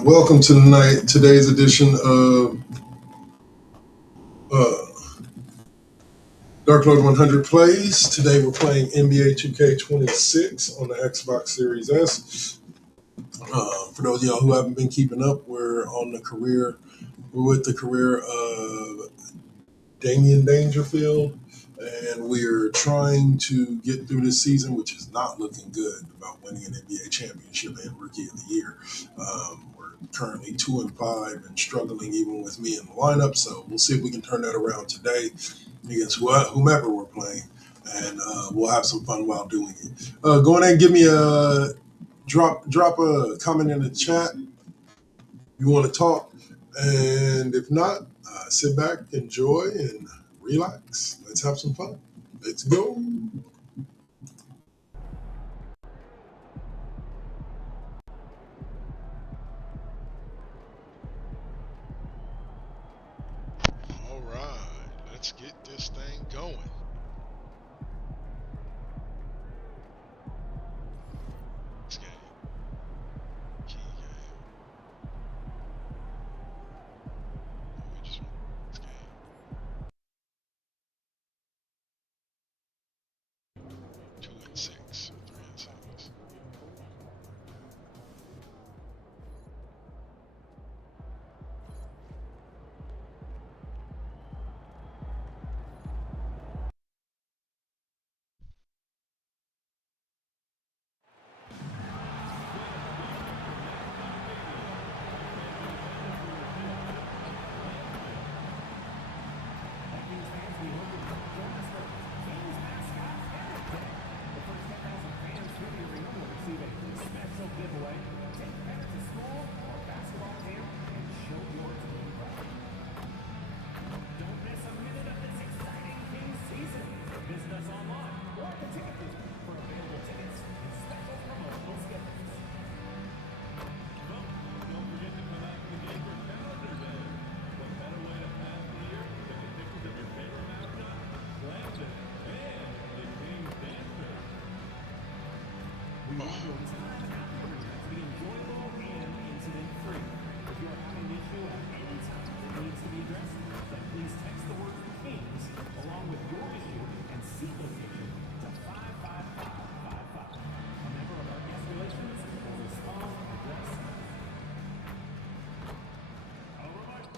and welcome to today's edition of uh, Darklrd100 Plays. Today we're playing NBA2k26 on the Xbox Series S. For those of y'all who haven't been keeping up, we're with the career of Damian Dangerfield, and we're trying to get through this season, which is not looking good, about winning an NBA championship and Rookie of the Year. We're currently 2-5 and struggling even with me in the lineup, so we'll see if we can turn that around today against whomever we're playing, and we'll have some fun while doing it. Go ahead and give me a drop a comment in the chat if you want to talk, and if not, sit back, enjoy, and relax. Let's have some fun. Let's go. All right, let's get this thing going. This game. Key game. We just want this game. 2-6 or 3-6.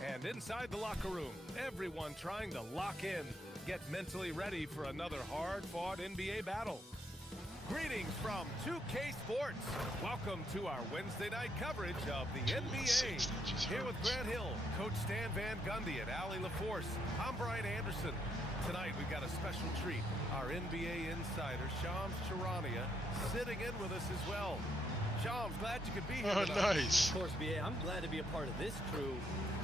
And inside the locker room, everyone trying to lock in, get mentally ready for another hard-fought NBA battle. Greetings from 2K Sports. Welcome to our Wednesday night coverage of the NBA. Here with Grant Hill, Coach Stan Van Gundy, and Allie LaForce. I'm Brian Anderson. Tonight we've got a special treat. Our NBA insider, Shams Charania, sitting in with us as well. Shams, glad you could be here. Oh, nice. Of course, BA. I'm glad to be a part of this crew.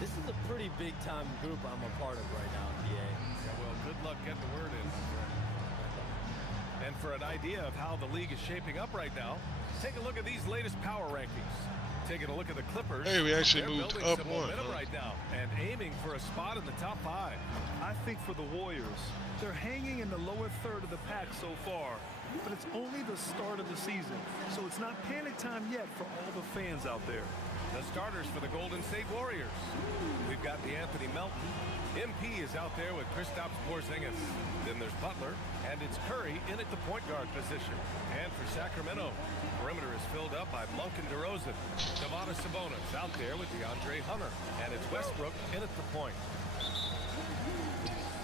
This is a pretty big-time group I'm a part of right now, BA. Yeah, well, good luck getting the word in, my friend. And for an idea of how the league is shaping up right now, take a look at these latest power rankings. Taking a look at the Clippers. Hey, we actually They're moved building up some one. momentum right now and aiming for a spot in the top 5. I think for the Warriors, they're hanging in the lower third of the pack so far, but it's only the start of the season, so it's not panic time yet for all the fans out there. The starters for the Golden State Warriors. We've got DeAnthony Melton. MP is out there with Kristaps Porzingis. Then there's Butler, and it's Curry in at the point guard position. And for Sacramento, perimeter is filled up by Monk and DeRozan. Domantas Sabonis out there with DeAndre Hunter, and it's Westbrook in at the point.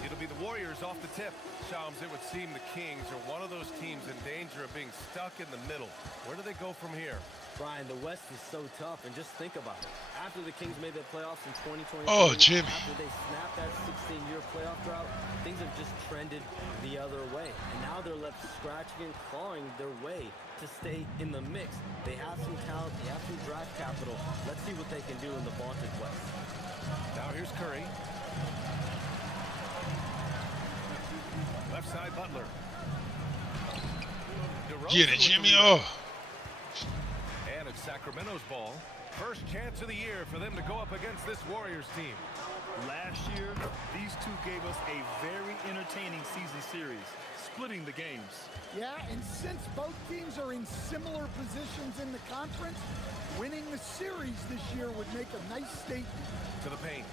It'll be the Warriors off the tip. Shams, it would seem the Kings are one of those teams in danger of being stuck in the middle. Where do they go from here? Brian, the West is so tough, and just think about it. After the Kings made the playoffs in 2020, Jimmy. after they snapped that 16-year playoff drought, things have just trended the other way. And now they're left scratching and clawing their way to stay in the mix. They have some talent, they have some draft capital. Let's see what they can do in the vaunted West. Now here's Curry. Left side, Butler. Get it, Jimmy. Oh. And it's Sacramento's ball. First chance of the year for them to go up against this Warriors team. Last year, these two gave us a very entertaining season series. splitting the games. Yeah, and since both teams are in similar positions in the conference, winning the series this year would make a nice statement. To the paint.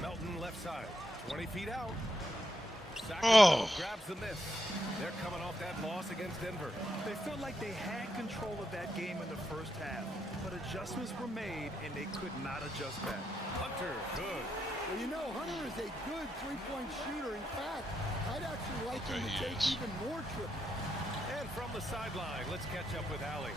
Melton left side. 20 feet out. Sacramento grabs the miss. They're coming off that loss against Denver. They felt like they had control of that game in the first half, but adjustments were made, and they could not adjust back. Hunter, good. Well, you know, Hunter is a good three-point shooter. In fact, I'd actually like him to take even more triples. And from the sideline, let's catch up with Allie.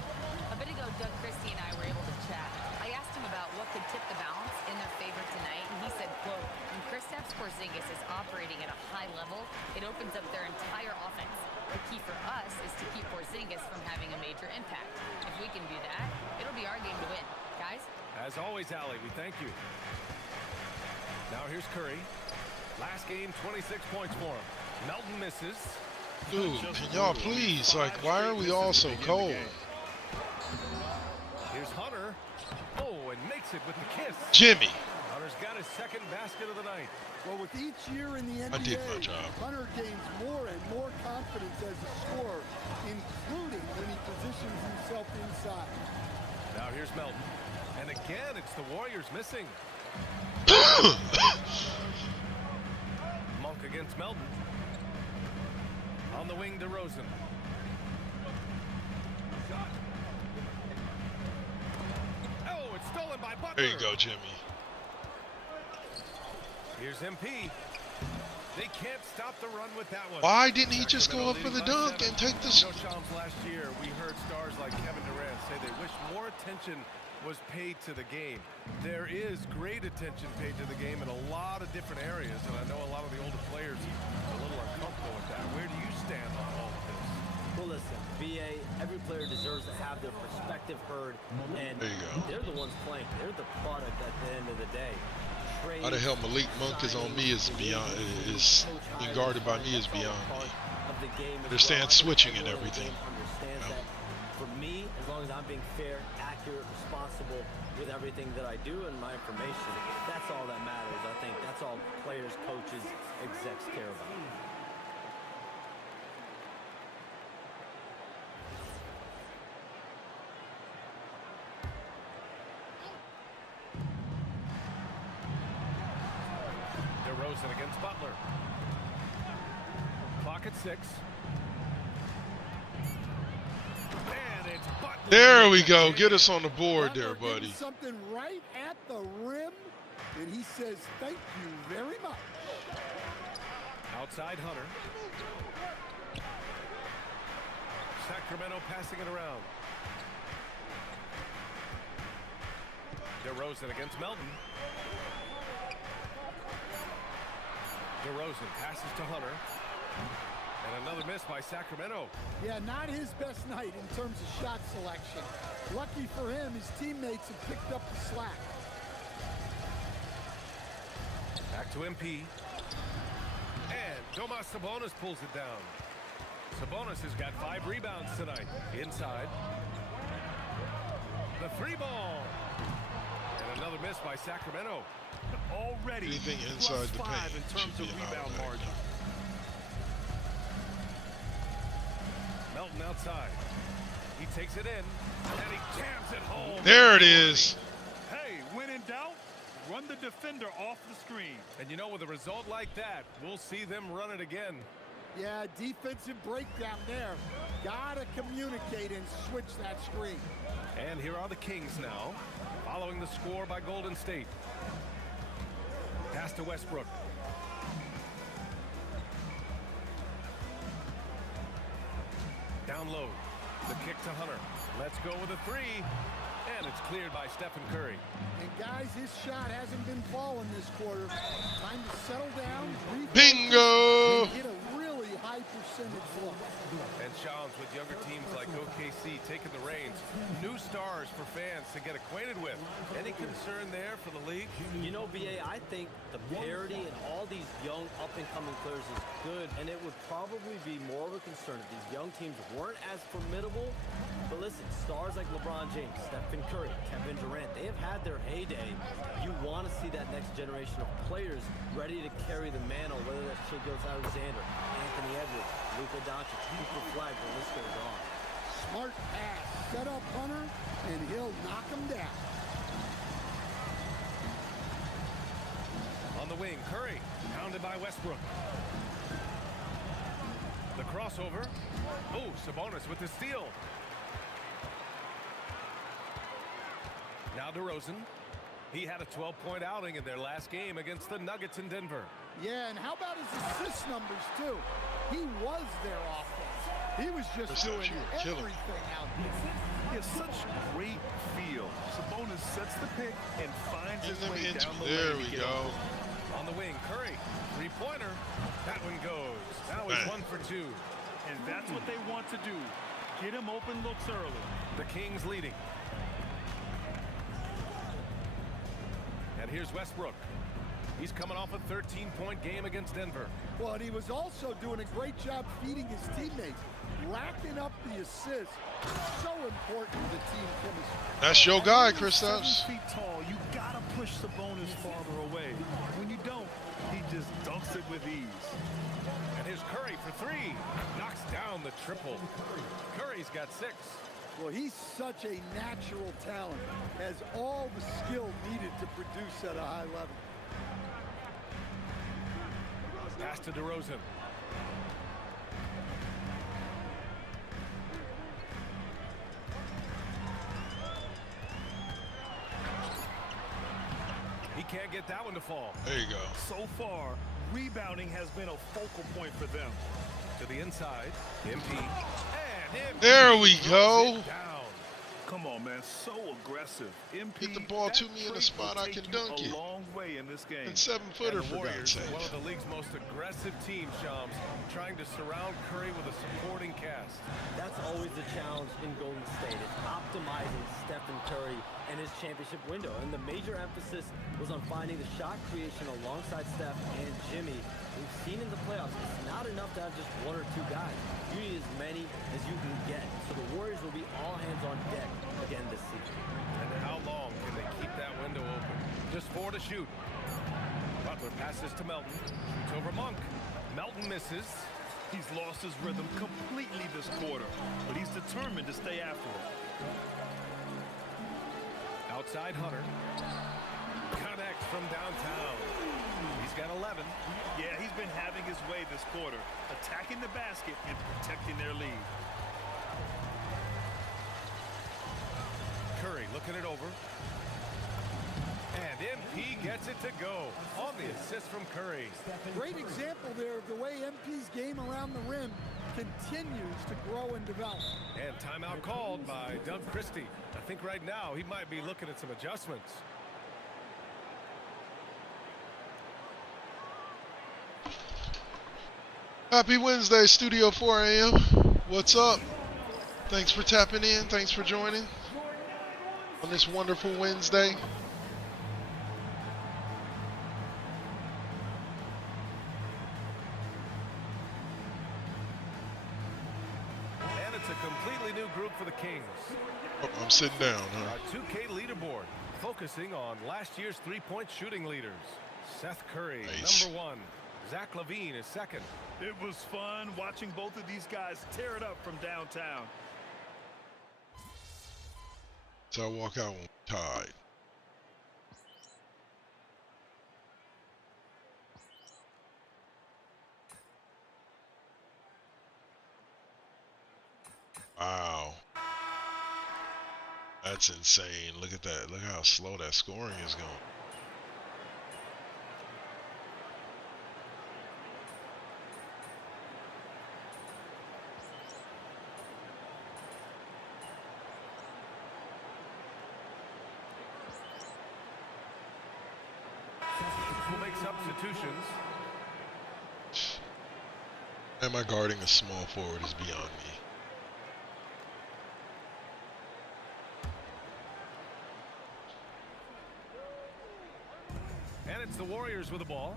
A bit ago, Doug Christie and I were able to chat. I asked him about what could tip the balance in their favor tonight, and he said, quote, when Kristaps Porzingis is operating at a high level, it opens up their entire offense. The key for us is to keep Porzingis from having a major impact. If we can do that, it'll be our game to win. Guys? As always, Allie, we thank you. Now here's Curry. Last game, 26 points for him. Melton misses. Dude, can y'all please, like, why are we all so cold? Here's Hunter. Oh, and makes it with the kiss. Jimmy. Hunter's got his second basket of the night. Well, with each year in the NBA, I did my job. Hunter gains more and more confidence as a scorer, including when he positions himself inside. Now here's Melton. And again, it's the Warriors missing. Monk against Melton. On the wing, DeRozan. Oh, it's stolen by Butler. There you go, Jimmy. Here's MP. They can't stop the run with that one. Why didn't he just go up for the dunk and take the Shams, last year, we heard stars like Kevin Durant say they wish more attention was paid to the game. There is great attention paid to the game in a lot of different areas, and I know a lot of the older players are a little uncomfortable with that. Where do you stand on all of this? Well, listen, BA, every player deserves to have their perspective heard, and There you go. they're the ones playing. They're the product at the end of the day. How the hell Malik Monk is on me is beyond, is being guarded by me is beyond me. Understand switching and everything. Understands that. For me, as long as I'm being fair, accurate, responsible with everything that I do and my information, that's all that matters. I think that's all players, coaches, execs care about. DeRozan against Butler. Clock at 6. And it's Butler. There we go. Get us on the board there, Butler buddy. did something right at the rim, and he says, thank you very much. Outside Hunter. Sacramento passing it around. DeRozan against Melton. DeRozan passes to Hunter. And another miss by Sacramento. Yeah, not his best night in terms of shot selection. Lucky for him, his teammates have picked up the slack. Back to MP. And Domas Sabonis pulls it down. Sabonis has got 5 rebounds tonight. Inside. The 3 ball. And another miss by Sacramento. Already Anything inside the +5 paint in terms should of be an rebound automatic. margin. Melton outside. He takes it in. And he jams it home. There it is. Hey, when in doubt, run the defender off the screen. And you know, with a result like that, we'll see them run it again. Yeah, defensive breakdown there. Gotta communicate and switch that screen. And here are the Kings now, following the score by Golden State. Pass to Westbrook. Down low. The kick to Hunter. Let's go with a 3. And it's cleared by Stephen Curry. And guys, his shot hasn't been falling this quarter. Time to settle down, refocus, Bingo! and hit a really high percentage extended flow. And Shams, with younger teams like OKC taking the reins, new stars for fans to get acquainted with. Any concern there for the league? You know, BA, I think the parity in all these young up-and-coming players is good, and it would probably be more of a concern if these young teams weren't as formidable. But listen, stars like LeBron James, Stephen Curry, Kevin Durant, they have had their heyday. You want to see that next generation of players ready to carry the mantle, whether that's Shai Gilgeous-Alexander, Anthony Edwards, Luka Doncic, Cooper Flag, the list goes on. Smart pass, set up Hunter, and he'll knock him down. On the wing, Curry, pounded by Westbrook. The crossover. Oh, Sabonis with the steal. Now DeRozan. He had a 12-point outing in their last game against the Nuggets in Denver. Yeah, and how about his assist numbers, too? He was their offense. He was just doing everything out there. He has such great feel. Sabonis sets the pick and finds his way down the lane. There we go. On the wing, Curry, three-pointer. That one goes. Now he's 1 for 2. And that's what they want to do. Get him open looks early. The Kings leading. And here's Westbrook. He's coming off a 13-point game against Denver. Well, and he was also doing a great job feeding his teammates, racking up the assists. So important to the team chemistry. That's your guy, When you're Kristaps. 7 feet tall, you gotta push Sabonis farther away. When you don't, he just dunks it with ease. And here's Curry for 3. Knocks down the triple. Curry's got 6. Well, he's such a natural talent, has all the skill needed to produce at a high level. Pass to DeRozan. He can't get that one to fall. There you go. So far, rebounding has been a focal point for them. To the inside. MP. And MP There we throws go. it down. Come on, man, so aggressive. MP, Hit the ball that to me in a trait spot will I take can you dunk a it. long way in this game. And 7-footer, And the for God's Warriors, sake. one of the league's most aggressive teams, Shams, trying to surround Curry with a supporting cast. That's always the challenge in Golden State. It's optimizing Stephen Curry and his championship window. And the major emphasis was on finding the shot creation alongside Steph and Jimmy. We've seen in the playoffs, it's not enough to have just 1 or 2 guys. You need as many as you can get. So the Warriors will be all hands on deck again this season. And how long can they keep that window open? Just 4 to shoot. Butler passes to Melton. Shoots over Monk. Melton misses. He's lost his rhythm completely this quarter, but he's determined to stay after it. Outside Hunter. Connects from downtown. He's got 11. Yeah, he's been having his way this quarter, attacking the basket and protecting their lead. Curry looking it over. And MP gets it to go on the assist from Curry. Great example there of the way MP's game around the rim continues to grow and develop. And timeout called by Doug Christie. I think right now he might be looking at some adjustments. Happy Wednesday, Studio 4 AM. What's up? Thanks for tapping in. Thanks for joining on this wonderful Wednesday. And it's a completely new group for the Kings. Oh, I'm sitting down, huh? Our 2K leaderboard focusing on last year's three-point shooting leaders. Seth Curry, Nice. number 1. Zach LaVine is 2nd. It was fun watching both of these guys tear it up from downtown. So I walk out tied. Wow. That's insane. Look at that. Look how slow that scoring is going. Will make substitutions. Am I guarding a small forward is beyond me. And it's the Warriors with the ball.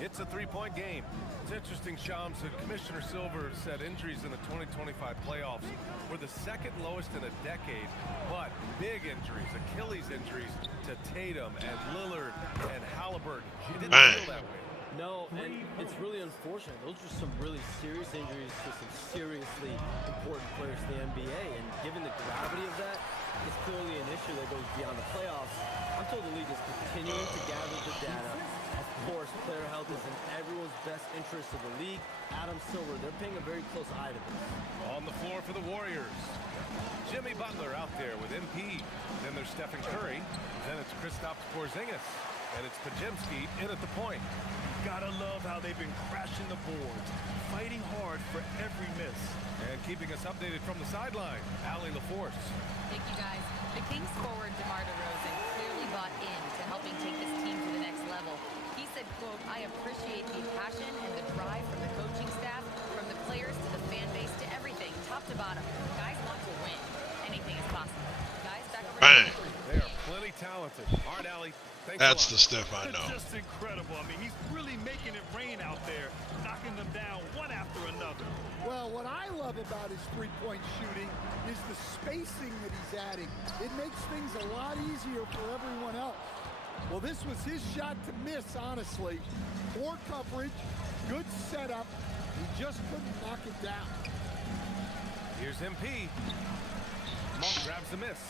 It's a three-point game. It's interesting, Shams, that Commissioner Silver said injuries in the 2025 playoffs were the second lowest in a decade, but big injuries, Achilles injuries to Tatum and Lillard and Halliburton. It didn't feel that way. No, and it's really unfortunate. Those are some really serious injuries to some seriously important players in the NBA, and given the gravity of that, it's clearly an issue that goes beyond the playoffs. I'm told the league is continuing to gather the data. Of course, player health is in everyone's best interest of the league. Adam Silver, they're paying a very close eye to this. On the floor for the Warriors, Jimmy Butler out there with MP. Then there's Stephen Curry. Then it's Kristaps Porzingis. And it's Pajemski in at the point. Gotta love how they've been crashing the boards, fighting hard for every miss. And keeping us updated from the sideline, Allie LaForce. Thank you, guys. The Kings forward DeMar DeRozan clearly bought into helping take this team to the next level. He said, quote, "I appreciate the passion and the drive from the coaching staff, from the players to the fan base to everything, top to bottom. Guys want to win. Anything is possible." Guys, back over to you. They are plenty talented. All right, Allie. That's the stuff I know. It's just incredible. I mean, he's really making it rain out there, knocking them down one after another. Well, what I love about his three-point shooting is the spacing that he's adding. It makes things a lot easier for everyone else. Well, this was his shot to miss, honestly. Poor coverage, good setup. He just couldn't knock it down. Here's MP. Monk grabs the miss.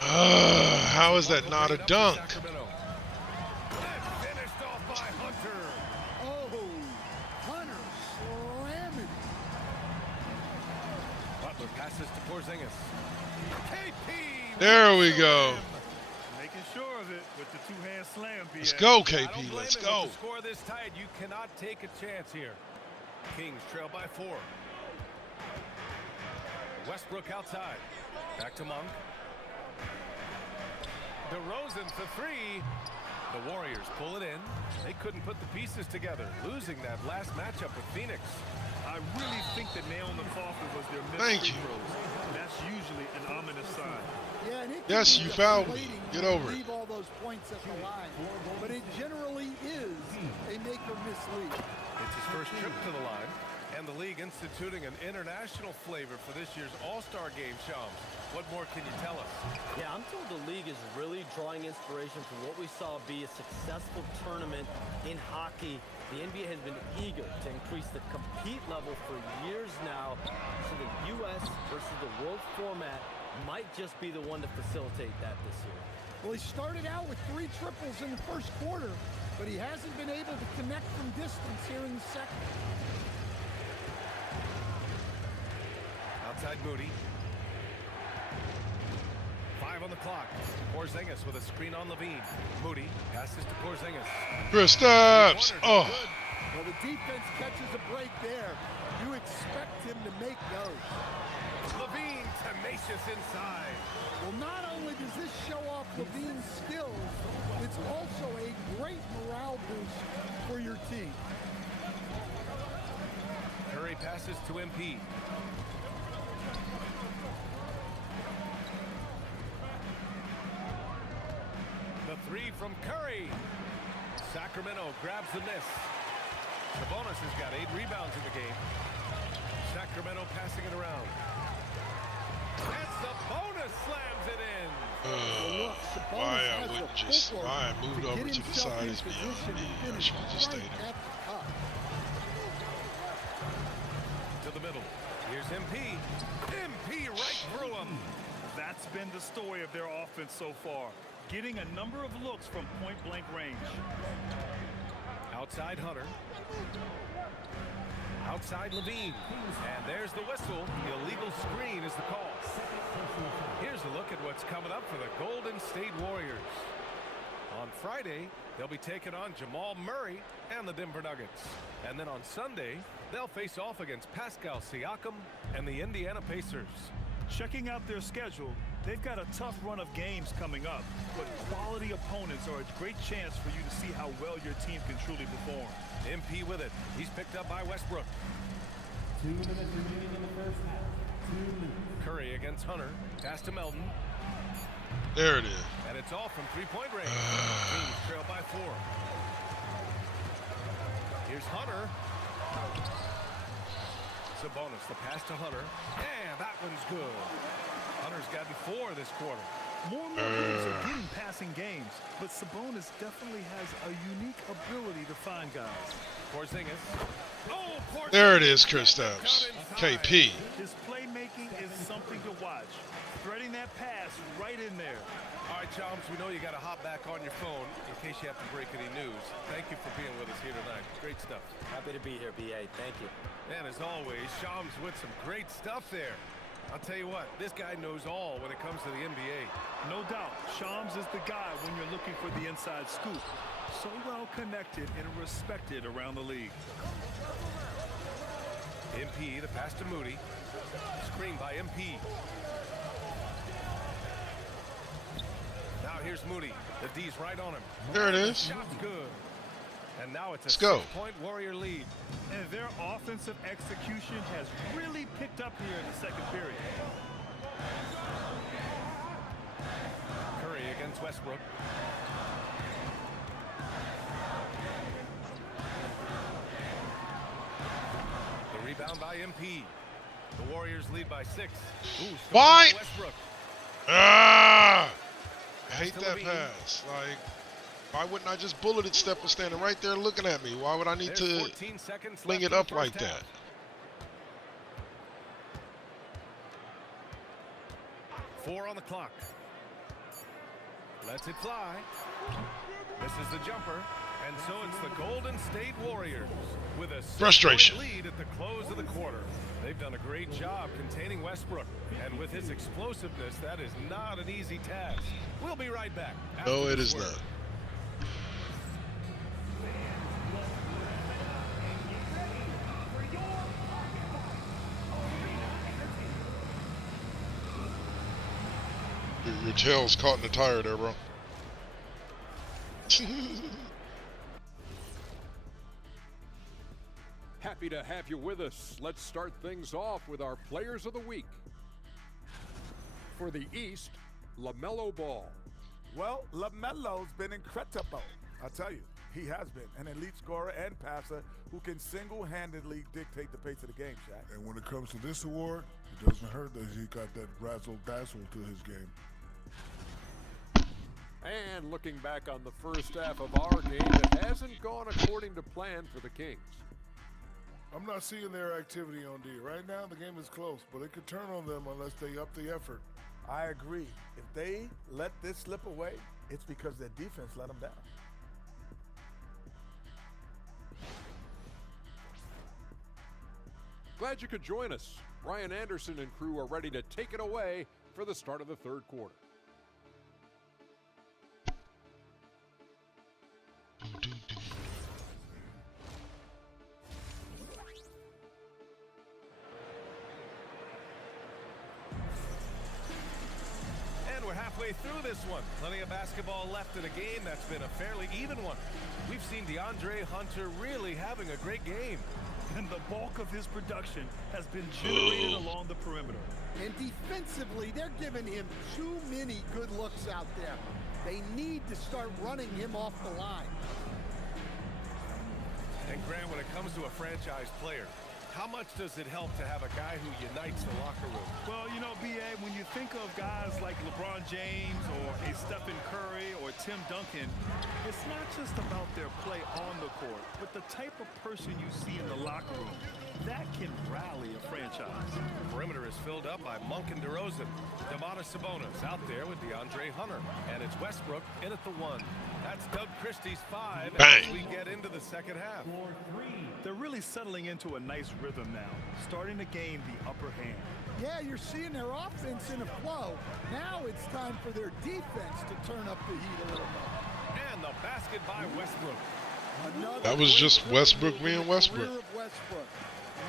How is that not a dunk? Finished off by Hunter. Oh, Hunter slamming. Butler passes to Porzingis. KP. There we go. Making sure of it with the two-hand slam. Let's go, I don't KP. blame Let's him. go. With the score this tight, you cannot take a chance here. Kings trail by 4. Westbrook outside. Back to Monk. DeRozan for 3. The Warriors pull it in. They couldn't put the pieces together, losing that last matchup with Phoenix. I really think the nail in the coffin was their missed Thank free you. throws. That's usually an ominous sign. Yeah, and it Yes, can be you fouled me. deflating Get when you over it. leave all those points at the line, but it generally is a make or miss lead. It's his first trip to the line, and the league instituting an international flavor for this year's All-Star game, Shams. What more can you tell us? Yeah, I'm told the league is really drawing inspiration from what we saw be a successful tournament in hockey. The NBA has been eager to increase the compete level for years now, so the U.S. versus the world format might just be the one to facilitate that this year. Well, he started out with 3 triples in the first quarter, but he hasn't been able to connect from distance here in the second. Outside Moody. 5 on the clock. Porzingis with a screen on Levine. Moody passes to Porzingis. Kristaps. Oh. Well, the defense catches a break there. You expect him to make those. Levine tenacious inside. Well, not only does this show off Levine's skills, it's also a great morale boost for your team. Curry passes to MP. The 3 from Curry. Sacramento grabs the miss. Sabonis has got 8 rebounds in the game. Sacramento passing it around. And Sabonis slams it in. Why I wouldn't just, why I moved over to the side is beyond me. I should have just stayed there. To the middle. Here's MP. MP right through him. That's been the story of their offense so far, getting a number of looks from point-blank range. Outside Hunter. Outside Levine. And there's the whistle. The illegal screen is the call. Here's a look at what's coming up for the Golden State Warriors. On Friday, they'll be taking on Jamal Murray and the Denver Nuggets. And then on Sunday, they'll face off against Pascal Siakam and the Indiana Pacers. Checking out their schedule, they've got a tough run of games coming up, but quality opponents are a great chance for you to see how well your team can truly perform. MP with it. He's picked up by Westbrook. Curry against Hunter. Pass to Melton. There it is. And it's off from three-point range. Kings trail by 4. Here's Hunter. Sabonis, the pass to Hunter. And that one's good. Hunter's gotten 4 this quarter. More players are getting passing games, but Sabonis definitely has a unique ability to find guys. Porzingis. Oh, Porzingis. There it is, Kristaps. KP. His playmaking is something to watch. Threading that pass right in there. All right, Chums, we know you got to hop back on your phone in case you have to break any news. Thank you for being with us here tonight. Great stuff. Happy to be here, BA. Thank you. And as always, Chums with some great stuff there. I'll tell you what, this guy knows all when it comes to the NBA. No doubt, Shams is the guy when you're looking for the inside scoop. So well connected and respected around the league. MP, the pass to Moody. Screen by MP. Now here's Moody. The D's right on him. There it is. Shot's good. And now it's a Let's go. 6-point Warrior lead. And their offensive execution has really picked up here in the second period. Curry against Westbrook. The rebound by MP. The Warriors lead by 6. Ooh, Why? by Westbrook. Ah! I hate to that Levine. pass. Like, why wouldn't I just bullet it? Steph was standing right there looking at me. Why would I need There's to 14 seconds fling left it in up the like first half. that? Four on the clock. Lets it fly. Misses the jumper. And so it's the Golden State Warriors with a 6-point Frustration. lead at the close of the quarter. They've done a great job containing Westbrook. And with his explosiveness, that is not an easy task. We'll be right back. No, after it this is word. not. Your tail's caught in the tire there, bro. Happy to have you with us. Let's start things off with our Players of the Week. For the East, LaMelo Ball. Well, LaMelo's been incredible. I tell you, he has been an elite scorer and passer who can single-handedly dictate the pace of the game, Shaq. And when it comes to this award, it doesn't hurt that he got that razzle-dazzle to his game. And looking back on the first half of our game, it hasn't gone according to plan for the Kings. I'm not seeing their activity on D. Right now, the game is close, but it could turn on them unless they up the effort. I agree. If they let this slip away, it's because their defense let them down. Glad you could join us. Brian Anderson and crew are ready to take it away for the start of the third quarter. And we're halfway through this one. Plenty of basketball left in a game that's been a fairly even one. We've seen DeAndre Hunter really having a great game. And the bulk of his production has been generated along the perimeter. And defensively, they're giving him too many good looks out there. They need to start running him off the line. And Grant, when it comes to a franchise player, how much does it help to have a guy who unites the locker room? Well, you know, BA, when you think of guys like LeBron James or a Stephen Curry or Tim Duncan, it's not just about their play on the court, but the type of person you see in the locker room. That can rally a franchise. The perimeter is filled up by Monk and DeRozan. Domantas Sabonis out there with DeAndre Hunter. And it's Westbrook in at the 1. That's Doug Christie's 5 as we get into the second half. They're really settling into a nice rhythm now, starting to gain the upper hand. Yeah, you're seeing their offense in a flow. Now it's time for their defense to turn up the heat a little more. And the basket by Westbrook. That was just Westbrook being Westbrook. Westbrook.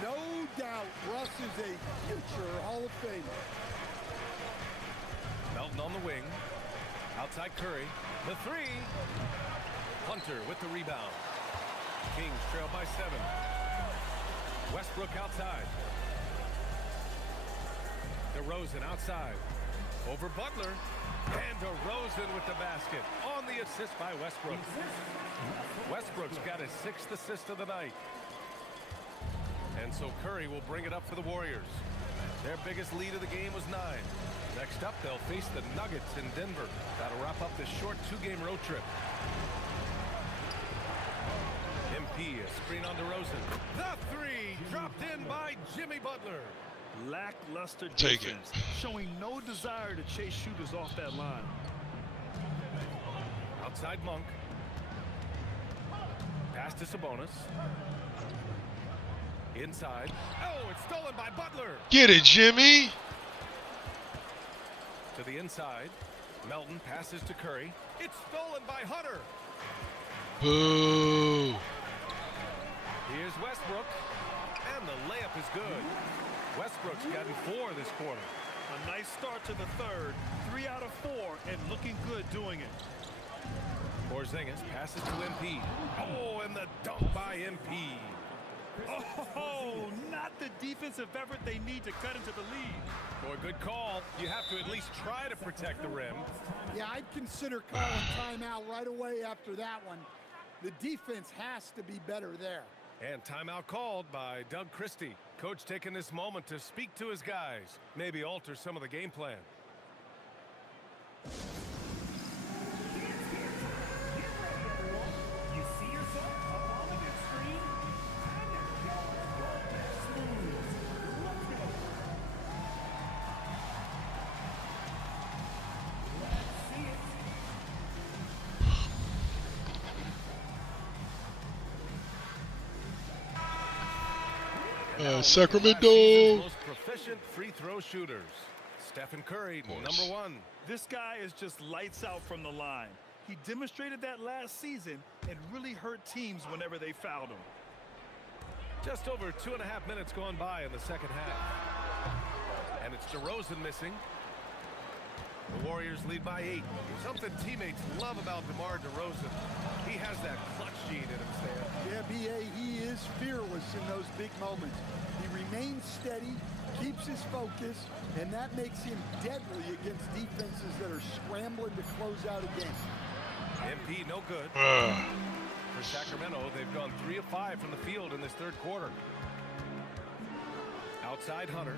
No doubt Russ is a future Hall of Famer. Melton on the wing. Outside Curry. The 3. Hunter with the rebound. Kings trail by 7. Westbrook outside. DeRozan outside. Over Butler. And DeRozan with the basket. On the assist by Westbrook. Westbrook's got his 6th assist of the night. And so Curry will bring it up for the Warriors. Their biggest lead of the game was 9. Next up, they'll face the Nuggets in Denver. That'll wrap up this short 2-game road trip. MP, a screen on DeRozan. The 3 dropped in by Jimmy Butler. Lackluster Take defense, showing no desire to chase shooters off that line. Outside Monk. Pass to Sabonis. Inside. Oh, it's stolen by Butler. Get it, Jimmy. To the inside. Melton passes to Curry. It's stolen by Hunter. Boo. Here's Westbrook. And the layup is good. Westbrook's gotten 4 this quarter. A nice start to the third. 3 out of 4 and looking good doing it. Porzingis passes to MP. Oh, and the dunk by MP. Oh, not the defensive effort they need to cut into the lead. Boy, good call. You have to at least try to protect the rim. Yeah, I'd consider calling timeout right away after that one. The defense has to be better there. And timeout called by Doug Christie. Coach taking this moment to speak to his guys. Maybe alter some of the game plan. Sacramento. Most proficient free throw shooters. Stephen Curry, number 1. This guy is just lights out from the line. He demonstrated that last season and really hurt teams whenever they fouled him. Just over 2.5 minutes gone by in the second half. And it's DeRozan missing. The Warriors lead by 8. Something teammates love about DeMar DeRozan. He has that clutch gene in him, Stan. Yeah, B.A., he is fearless in those big moments. He remains steady, keeps his focus, and that makes him deadly against defenses that are scrambling to close out a game. MP no good. For Sacramento, they've gone 3 of 5 from the field in this third quarter. Outside Hunter.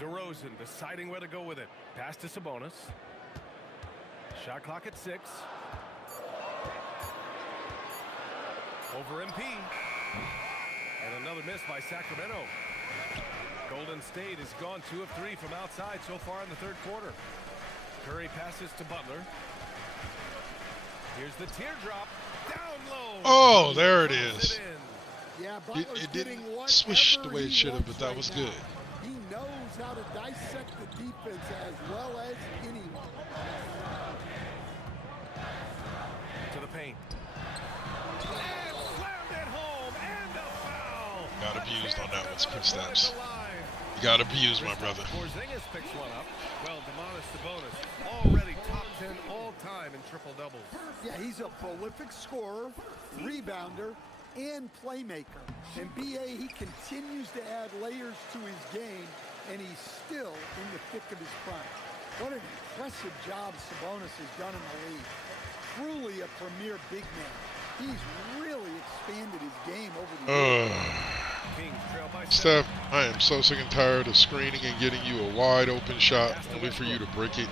DeRozan deciding where to go with it. Pass to Sabonis. Shot clock at 6. Over MP. And another miss by Sacramento. Golden State has gone 2 of 3 from outside so far in the third quarter. Curry passes to Butler. Here's the teardrop. Down low. Oh, there it is. Yeah, Butler's It didn't getting swish the whatever way it he should have, wants but that right was now. good. He knows how to dissect the defense as well as anyone. To the paint. And slammed it home. And a foul. Got abused on that one, Kristaps. The line. You got abused, my brother. Porzingis picks one up. Well, Domantas Sabonis already top 10 all-time in triple-doubles. Yeah, he's a prolific scorer, rebounder, and playmaker. And B.A., he continues to add layers to his game, and he's still in the thick of his prime. What an impressive job Sabonis has done in the league. Truly a premier big man. He's really expanded his game over the years. Kings trail by 7. Steph, I am so sick and tired of screening and getting you a wide open shot only for you to break it.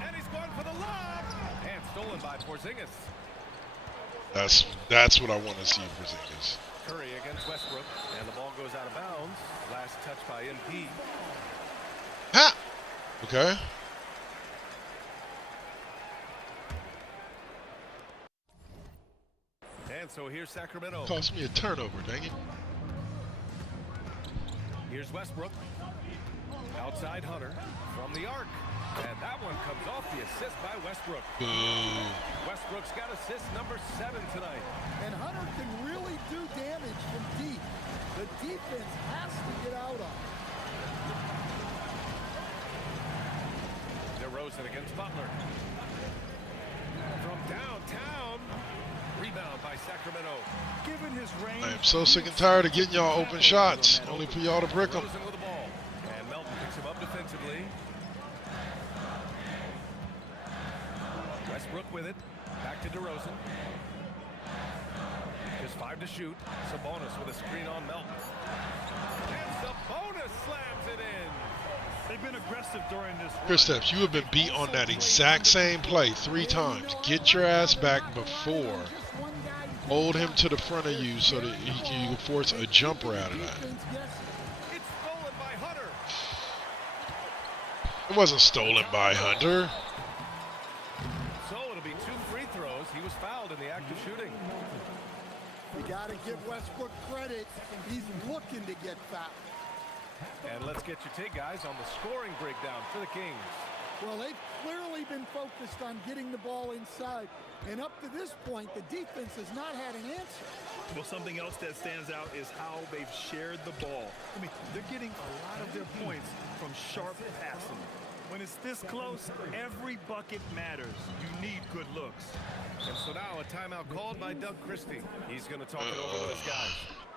And he's going for the lob. And stolen by Porzingis. That's what I want to see, Porzingis. Curry against Westbrook. And the ball goes out of bounds. Last touch by MP. Ha! Okay. And so here's Sacramento. Cost me a turnover, dang it. Here's Westbrook. Outside Hunter from the arc. And that one comes off the assist by Westbrook. Boo. Westbrook's got assist number 7 tonight. And Hunter can really do damage from deep. The defense has to get out on him. DeRozan against Butler. From downtown. I am so sick and tired of getting y'all open shots, only for y'all to brick them. DeRozan with the ball. And Melton picks him up defensively. Westbrook with it. Back to DeRozan. Just 5 to shoot. Sabonis with a screen on Melton. And Sabonis slams it in. They've been aggressive during this run. Kristaps, you have been beat on that exact same play 3 times. Get your ass back before. Hold him to the front of you so that you can force a jumper out of that. It's stolen by Hunter. It wasn't stolen by Hunter. So it'll be 2 free throws. He was fouled in the act of shooting. You got to give Westbrook credit. He's looking to get fouled. And let's get your take, guys, on the scoring breakdown for the Kings. Well, they've clearly been focused on getting the ball inside. And up to this point, the defense has not had an answer. Well, something else that stands out is how they've shared the ball. I mean, they're getting a lot of their points from sharp passing. When it's this close, every bucket matters. You need good looks. And so now a timeout called by Doug Christie. He's going to talk it over with his guys.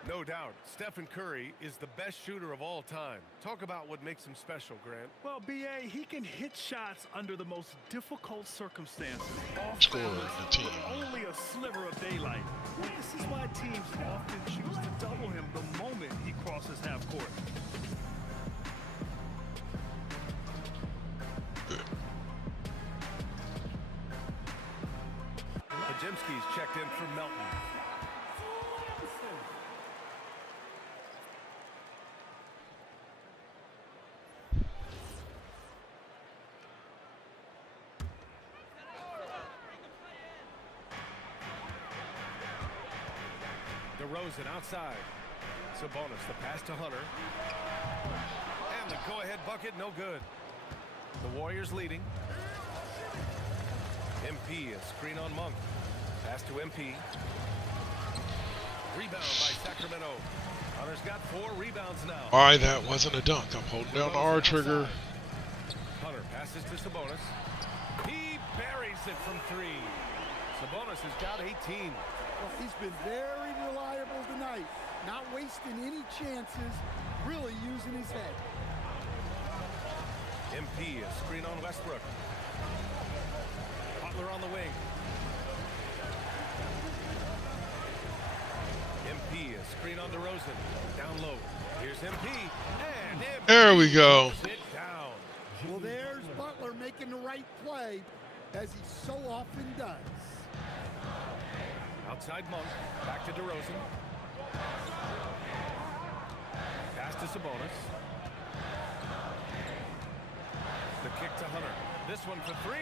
No doubt, Stephen Curry is the best shooter of all time. Talk about what makes him special, Grant. Well, B.A., he can hit shots under the most difficult circumstances. Scorer in the team. Only a sliver of daylight. This is why teams often choose to double him the moment he crosses half court. Pajemski's checked in for Melton. DeRozan outside. Sabonis, the pass to Hunter. And the go-ahead bucket, no good. The Warriors leading. MP, a screen on Monk. Pass to MP. Rebound by Sacramento. Hunter's got 4 rebounds now. All right, that wasn't a dunk. I'm holding down the R trigger. Hunter passes to Sabonis. He buries it from 3. Sabonis has got 18. Well, he's been very reliable tonight, not wasting any chances, really using his head. MP, a screen on Westbrook. Butler on the wing. MP, a screen on DeRozan. Down low. Here's MP. And MP. There we go. Sit down. Well, there's Butler making the right play, as he so often does. Outside Monk. Back to DeRozan. Pass to Sabonis. The kick to Hunter. This one for 3.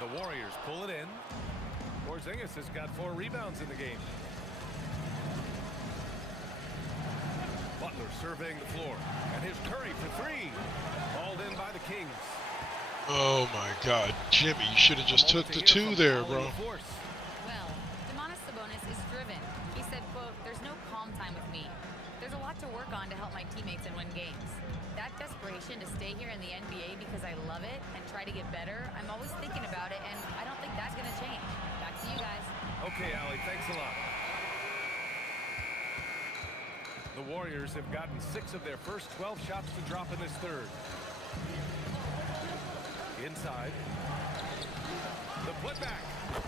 The Warriors pull it in. Porzingis has got 4 rebounds in the game. Butler surveying the floor. And here's Curry for 3. Hauled in by the Kings. Oh my God, Jimmy, you should have just took the 2 there, bro. There's a lot to work on to help my teammates and win games. That desperation to stay here in the NBA because I love it and try to get better, I'm always thinking about it, and I don't think that's going to change. Back to you guys. Okay, Allie, thanks a lot. The Warriors have gotten 6 of their first 12 shots to drop in this third. Inside. The putback.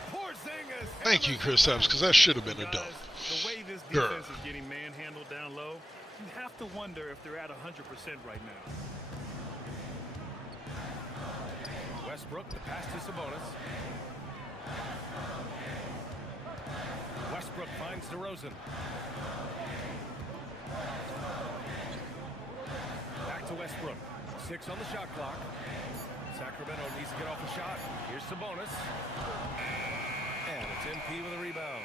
Porzingis. Thank you, Kristaps, because that should have been a dunk. The way this defense is getting manhandled down low, you have to wonder if they're at 100% right now. Westbrook, the pass to Sabonis. Westbrook finds DeRozan. Back to Westbrook. 6 on the shot clock. Sacramento needs to get off a shot. Here's Sabonis. And it's MP with a rebound.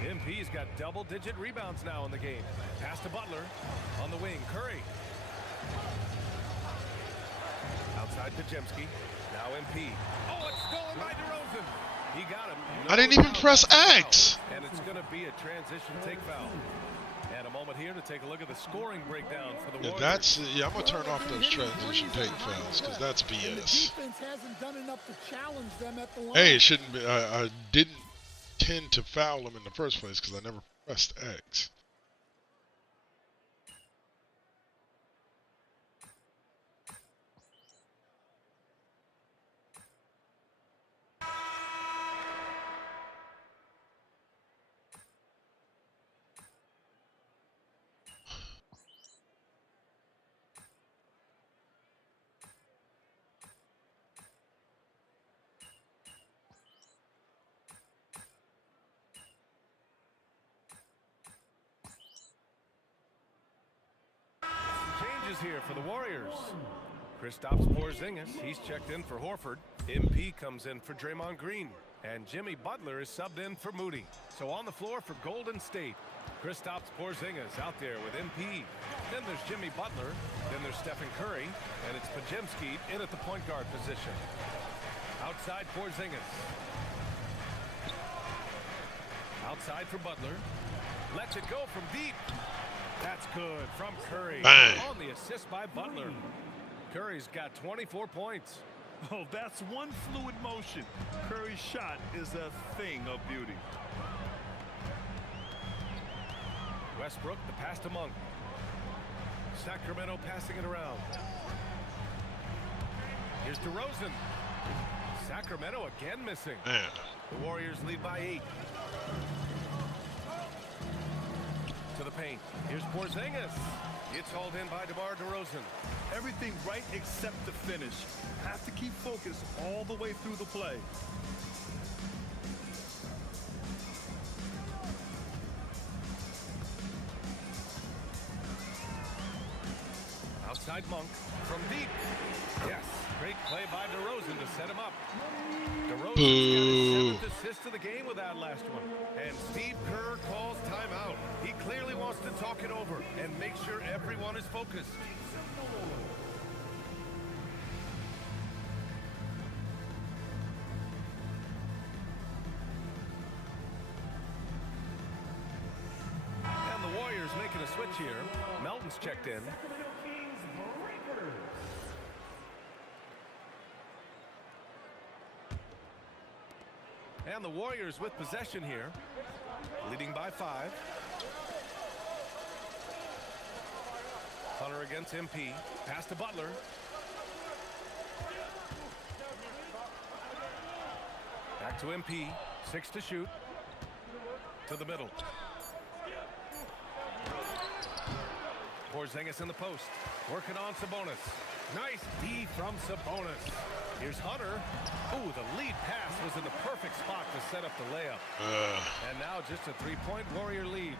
MP's got double-digit rebounds now in the game. Pass to Butler. On the wing, Curry. Outside Pajemski. Now MP. Oh, it's stolen by DeRozan. He got him. I didn't even press X. And it's going to be a transition take foul. And a moment here to take a look at the scoring breakdown for the Warriors. I'm going to turn off those transition take fouls because that's BS. The defense hasn't done enough to challenge them at the line. Hey, it shouldn't be. I didn't tend to foul him in the first place because I never pressed X. Changes here for the Warriors. Kristaps Porzingis, he's checked in for Horford. MP comes in for Draymond Green. And Jimmy Butler is subbed in for Moody. So on the floor for Golden State, Kristaps Porzingis out there with MP. Then there's Jimmy Butler. Then there's Stephen Curry. And it's Pajemski in at the point guard position. Outside Porzingis. Outside for Butler. Lets it go from deep. That's good from Curry. Bang. On the assist by Butler. Curry's got 24 points. Oh, that's one fluid motion. Curry's shot is a thing of beauty. Westbrook, the pass to Monk. Sacramento passing it around. Here's DeRozan. Sacramento again missing. Man. The Warriors lead by 8. To the paint. Here's Porzingis. It's hauled in by DeMar DeRozan. Everything right except the finish. Have to keep focused all the way through the play. Outside Monk from deep. Yes, great play by DeRozan to set him up. DeRozan's got his 7th assist of the game with that last one. And Steve Kerr calls timeout. He clearly wants to talk it over and make sure everyone is focused. And the Warriors making a switch here. Melton's checked in. And the Warriors with possession here, leading by 5. Hunter against MP. Pass to Butler. Back to MP. 6 to shoot. To the middle. Porzingis in the post. Working on Sabonis. Nice D from Sabonis. Here's Hunter. Ooh, the lead pass was in the perfect spot to set up the layup. And now just a 3-point Warrior lead.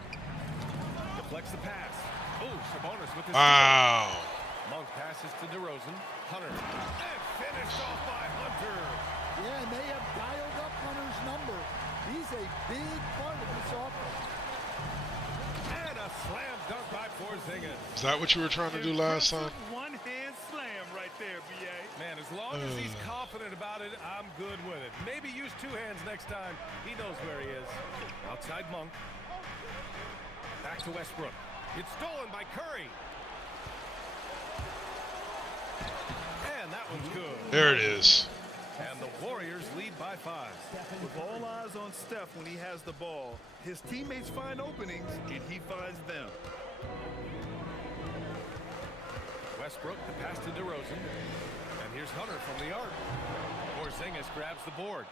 Deflects the pass. Ooh, Sabonis with his Wow. steal. Monk passes to DeRozan. Hunter. And finished off by Hunter. Yeah, and they have dialed up Hunter's number. He's a big part of this offense. And a slam dunk by Porzingis. Is that what you were trying to do last time? One-hand slam right there, BA. Man, as long as he's confident about it, I'm good with it. Maybe use 2 hands next time. He knows where he is. Outside Monk. Back to Westbrook. It's stolen by Curry. And that one's good. There it is. And the Warriors lead by 5. With all eyes on Steph when he has the ball, his teammates find openings, and he finds them. Westbrook, the pass to DeRozan. And here's Hunter from the arc. Porzingis grabs the board.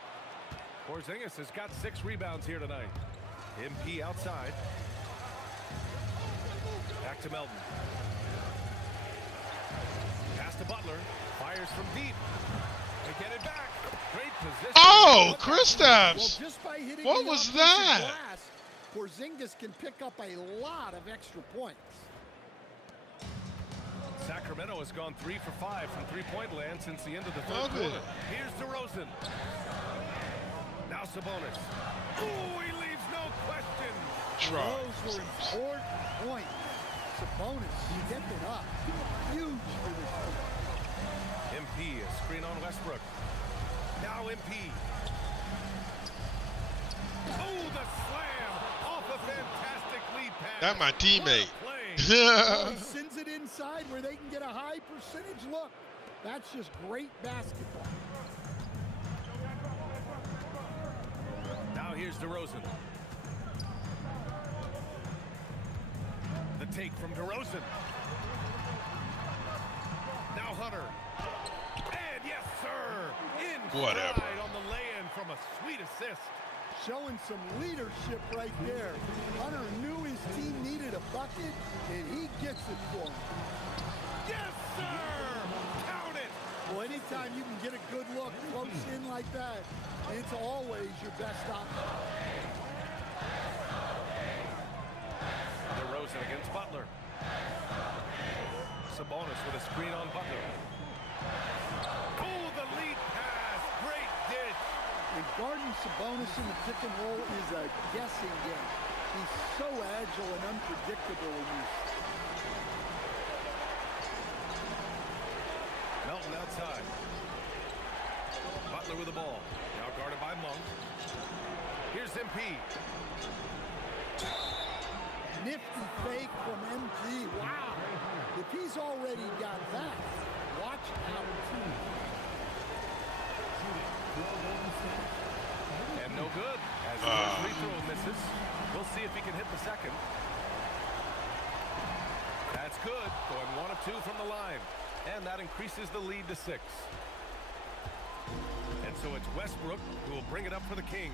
Porzingis has got 6 rebounds here tonight. MP outside. Back to Melton. Pass to Butler. Fires from deep. They get it back. Great position. Oh, Well, Kristaps. just by hitting What the was offensive that? glass, Porzingis can pick up a lot of extra points. Sacramento has gone 3 for 5 from 3-point land since the end of the third Love quarter. it. Here's DeRozan. Now Sabonis. Ooh, he leaves no question. Try. Those were important points. Sabonis stepped it up. Huge for this team. MP, a screen on Westbrook. Now MP. Oh, the slam off a fantastic lead pass. That my teammate. What a play. Well, he sends it inside where they can get a high percentage look. That's just great basketball. Now here's Here's DeRozan. The take from DeRozan. Now Hunter. And yes, sir. Whatever. Inside on the lay-in from a sweet assist. Showing some leadership right there. Hunter knew his team needed a bucket, and he gets it for him. Yes, sir. Count it. Well, anytime you can get a good look close in like that, it's always your best option. DeRozan against Butler. Sabonis with a screen on Butler. Oh, the lead pass. Great dish. And guarding Sabonis in the pick and roll is a guessing game. He's so agile and unpredictable in this. Melton outside. Butler with the ball. Now guarded by Monk. Here's MP. Nifty fake from MG. Wow. If he's already got that, watch out. And no good. As the first free throw misses. We'll see if he can hit the second. That's good. Going 1 of 2 from the line. And that increases the lead to 6. And so it's Westbrook who will bring it up for the Kings.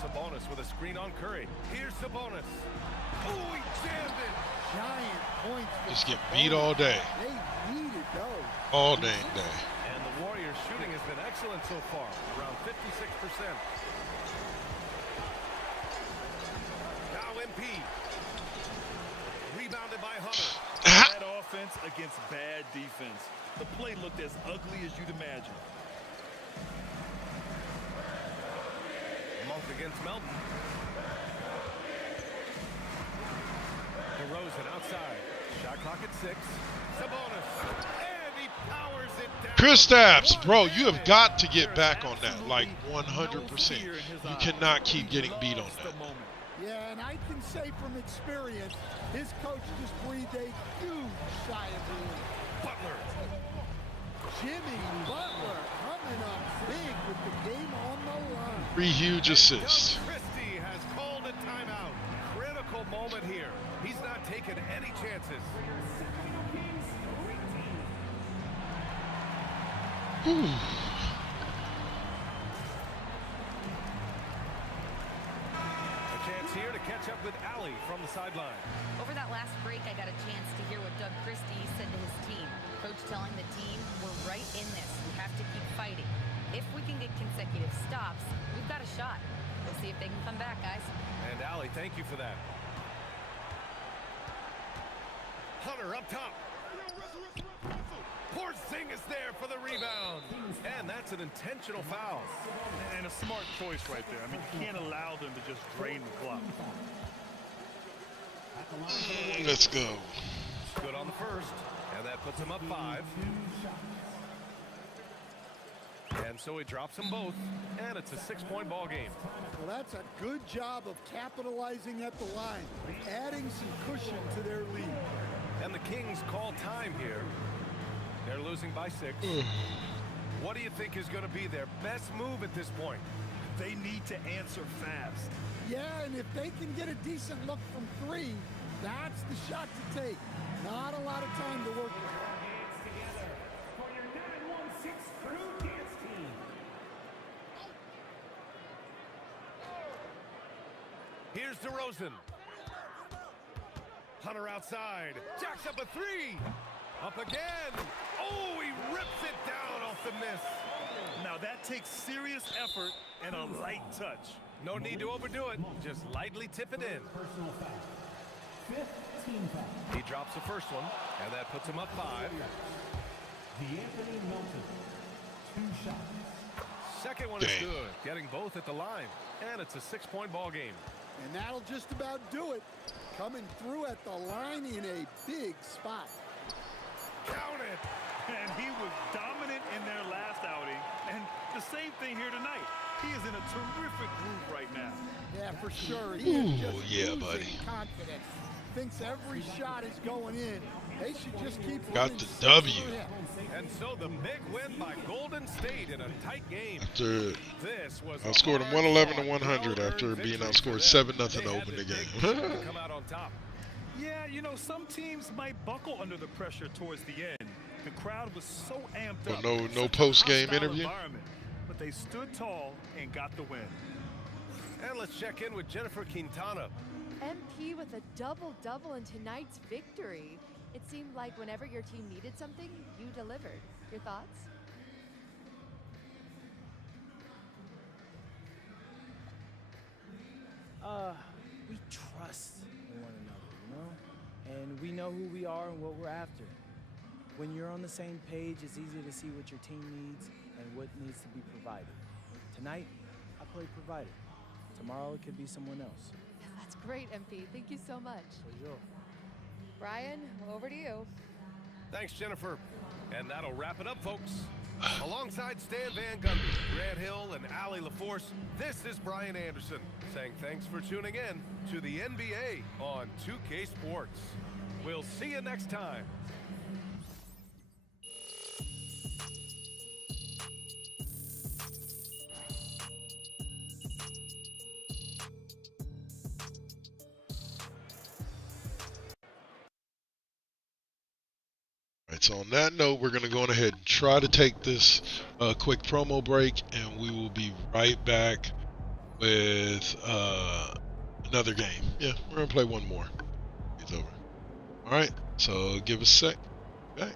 Sabonis with a screen on Curry. Here's Sabonis. Oh, he jammed it. Giant points. Just get beat all day. They needed those. All dang day. And the Warriors' shooting has been excellent so far, around 56%. Now MP. Rebounded by Hunter. Bad offense against bad defense. The play looked as ugly as you'd imagine. Monk against Melton. DeRozan outside. Shot clock at 6. Sabonis. And he powers it down. Kristaps, bro, you have got to get back on that, like 100%. You cannot keep getting beat on that. Yeah, and I can say from experience, his coach just breathed a huge sigh of relief. Butler. Jimmy Butler coming up big with the game on the line. 3 huge assists. Doug Christie has called a timeout. Critical moment here. He's not taking any chances. Whew. A chance here to catch up with Allie from the sideline. Over that last break, I got a chance to hear what Doug Christie said to his team. Coach telling the team, we're right in this. We have to keep fighting. If we can get consecutive stops, we've got a shot. We'll see if they can come back, guys. And Allie, thank you for that. Hunter up top. Porzingis there for the rebound. And that's an intentional foul. And a smart choice right there. I mean, you can't allow them to just drain the clock. Let's go. Good on the first. And that puts him up 5. And so he drops them both. And it's a 6-point ball game. Well, that's a good job of capitalizing at the line, adding some cushion to their lead. And the Kings call time here. They're losing by 6. What do you think is going to be their best move at this point? They need to answer fast. Yeah, and if they can get a decent look from 3, that's the shot to take. Not a lot of time to work with. Here's DeRozan. Hunter outside. Jacks up a 3. Up again. Oh, he rips it down off the miss. Now that takes serious effort and a light touch. No need to overdo it. Just lightly tip it in. He drops the first one, and that puts him up 5. Second one is good, getting both at the line, and it's a 6-point ball game. And that'll just about do it. Coming through at the line in a big spot. Count it! And he was dominant in their last outing, and the same thing here tonight. He is in a terrific groove right now. Yeah, for sure. He is just yeah, losing buddy. confidence. thinks every shot is going in. They should just keep Got winning the 6 W. for him. And so the big win by Golden State in a tight game. After This was outscored them 111 to 100 after being outscored 7-0 to open the game. Come out on top. Yeah, you know, some teams might buckle under the pressure towards the end. The crowd was so amped Well, up. no Such a post-game hostile interview? environment. But they stood tall and got the win. And let's check in with Jennifer Quintana. MP with a double-double in tonight's victory. It seemed like whenever your team needed something, you delivered. Your thoughts? We trust in one another, you know? And we know who we are and what we're after. When you're on the same page, it's easier to see what your team needs and what needs to be provided. Tonight, I played provider. Tomorrow, it could be someone else. That's great, MP. Thank you so much. For sure. Brian, over to you. Thanks, Jennifer. And that'll wrap it up, folks. Alongside Stan Van Gundy, Grant Hill, and Allie LaForce, this is Brian Anderson saying thanks for tuning in to the NBA on 2K Sports. We'll see you next time. Right, so on that note, we're going to go on ahead and try to take this quick promo break, and we will be right back with another game. Yeah, we're going to play one more. It's over. All right, so give us a sec. Back.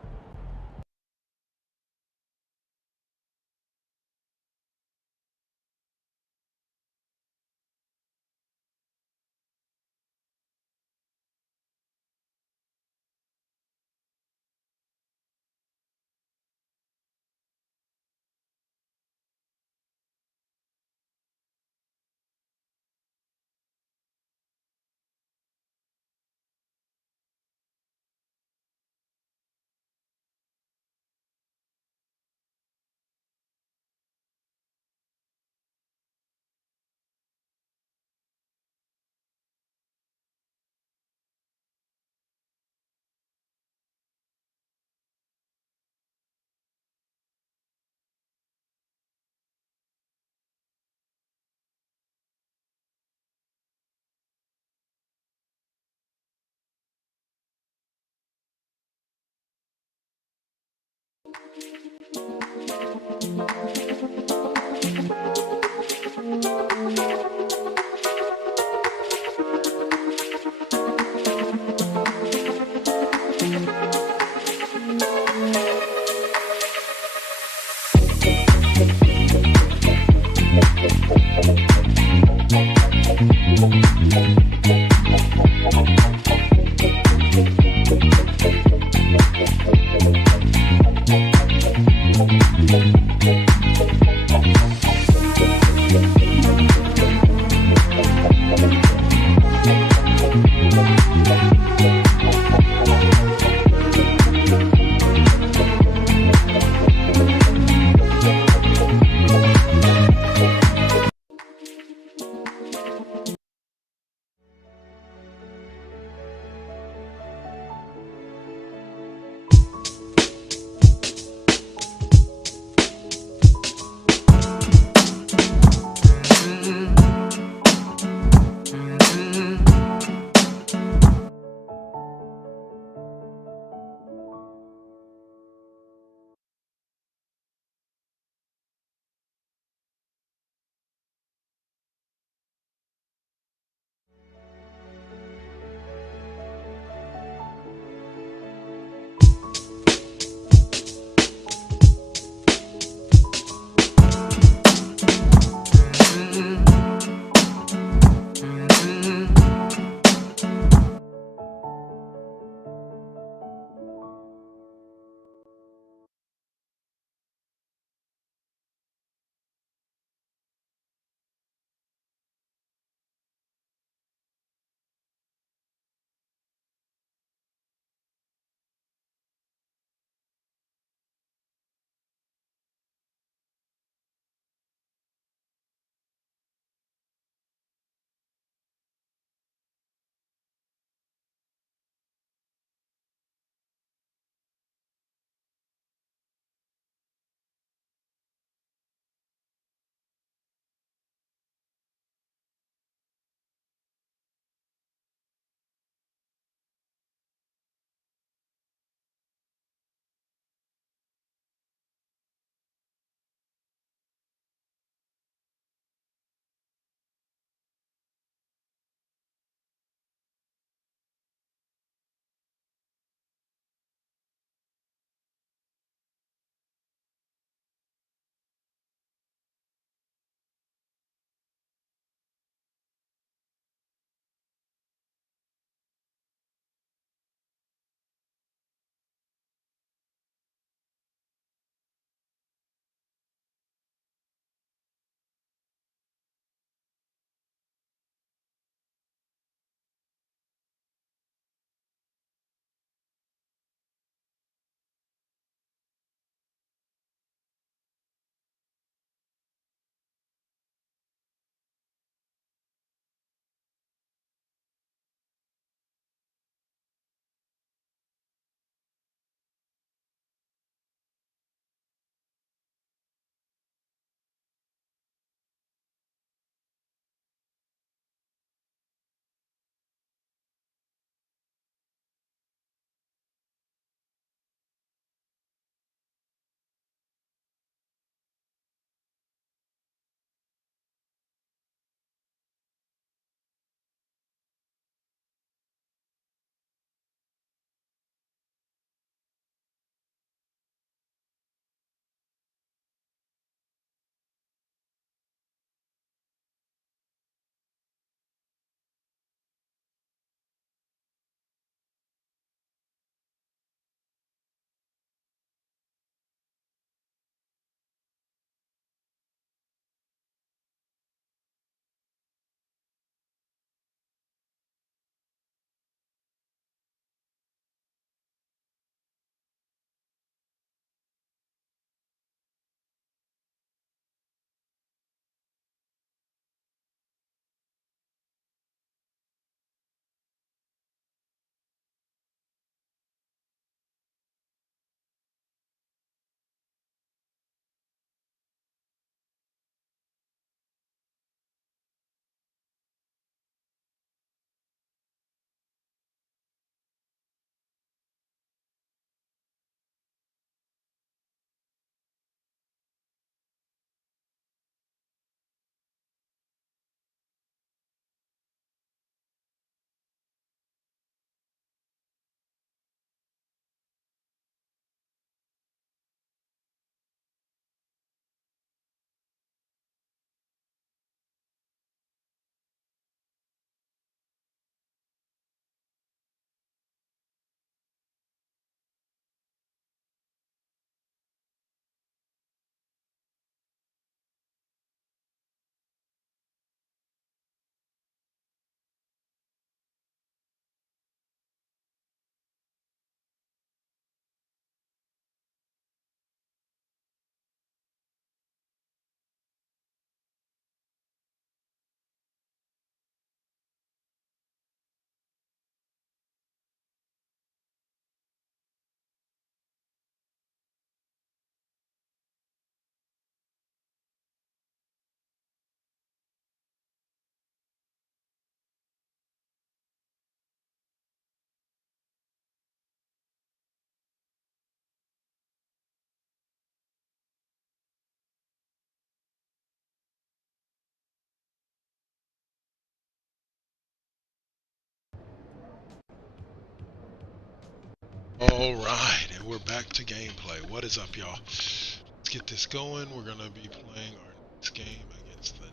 All right, and we're back to gameplay. What is up, y'all? Let's get this going. We're gonna be playing our next game against the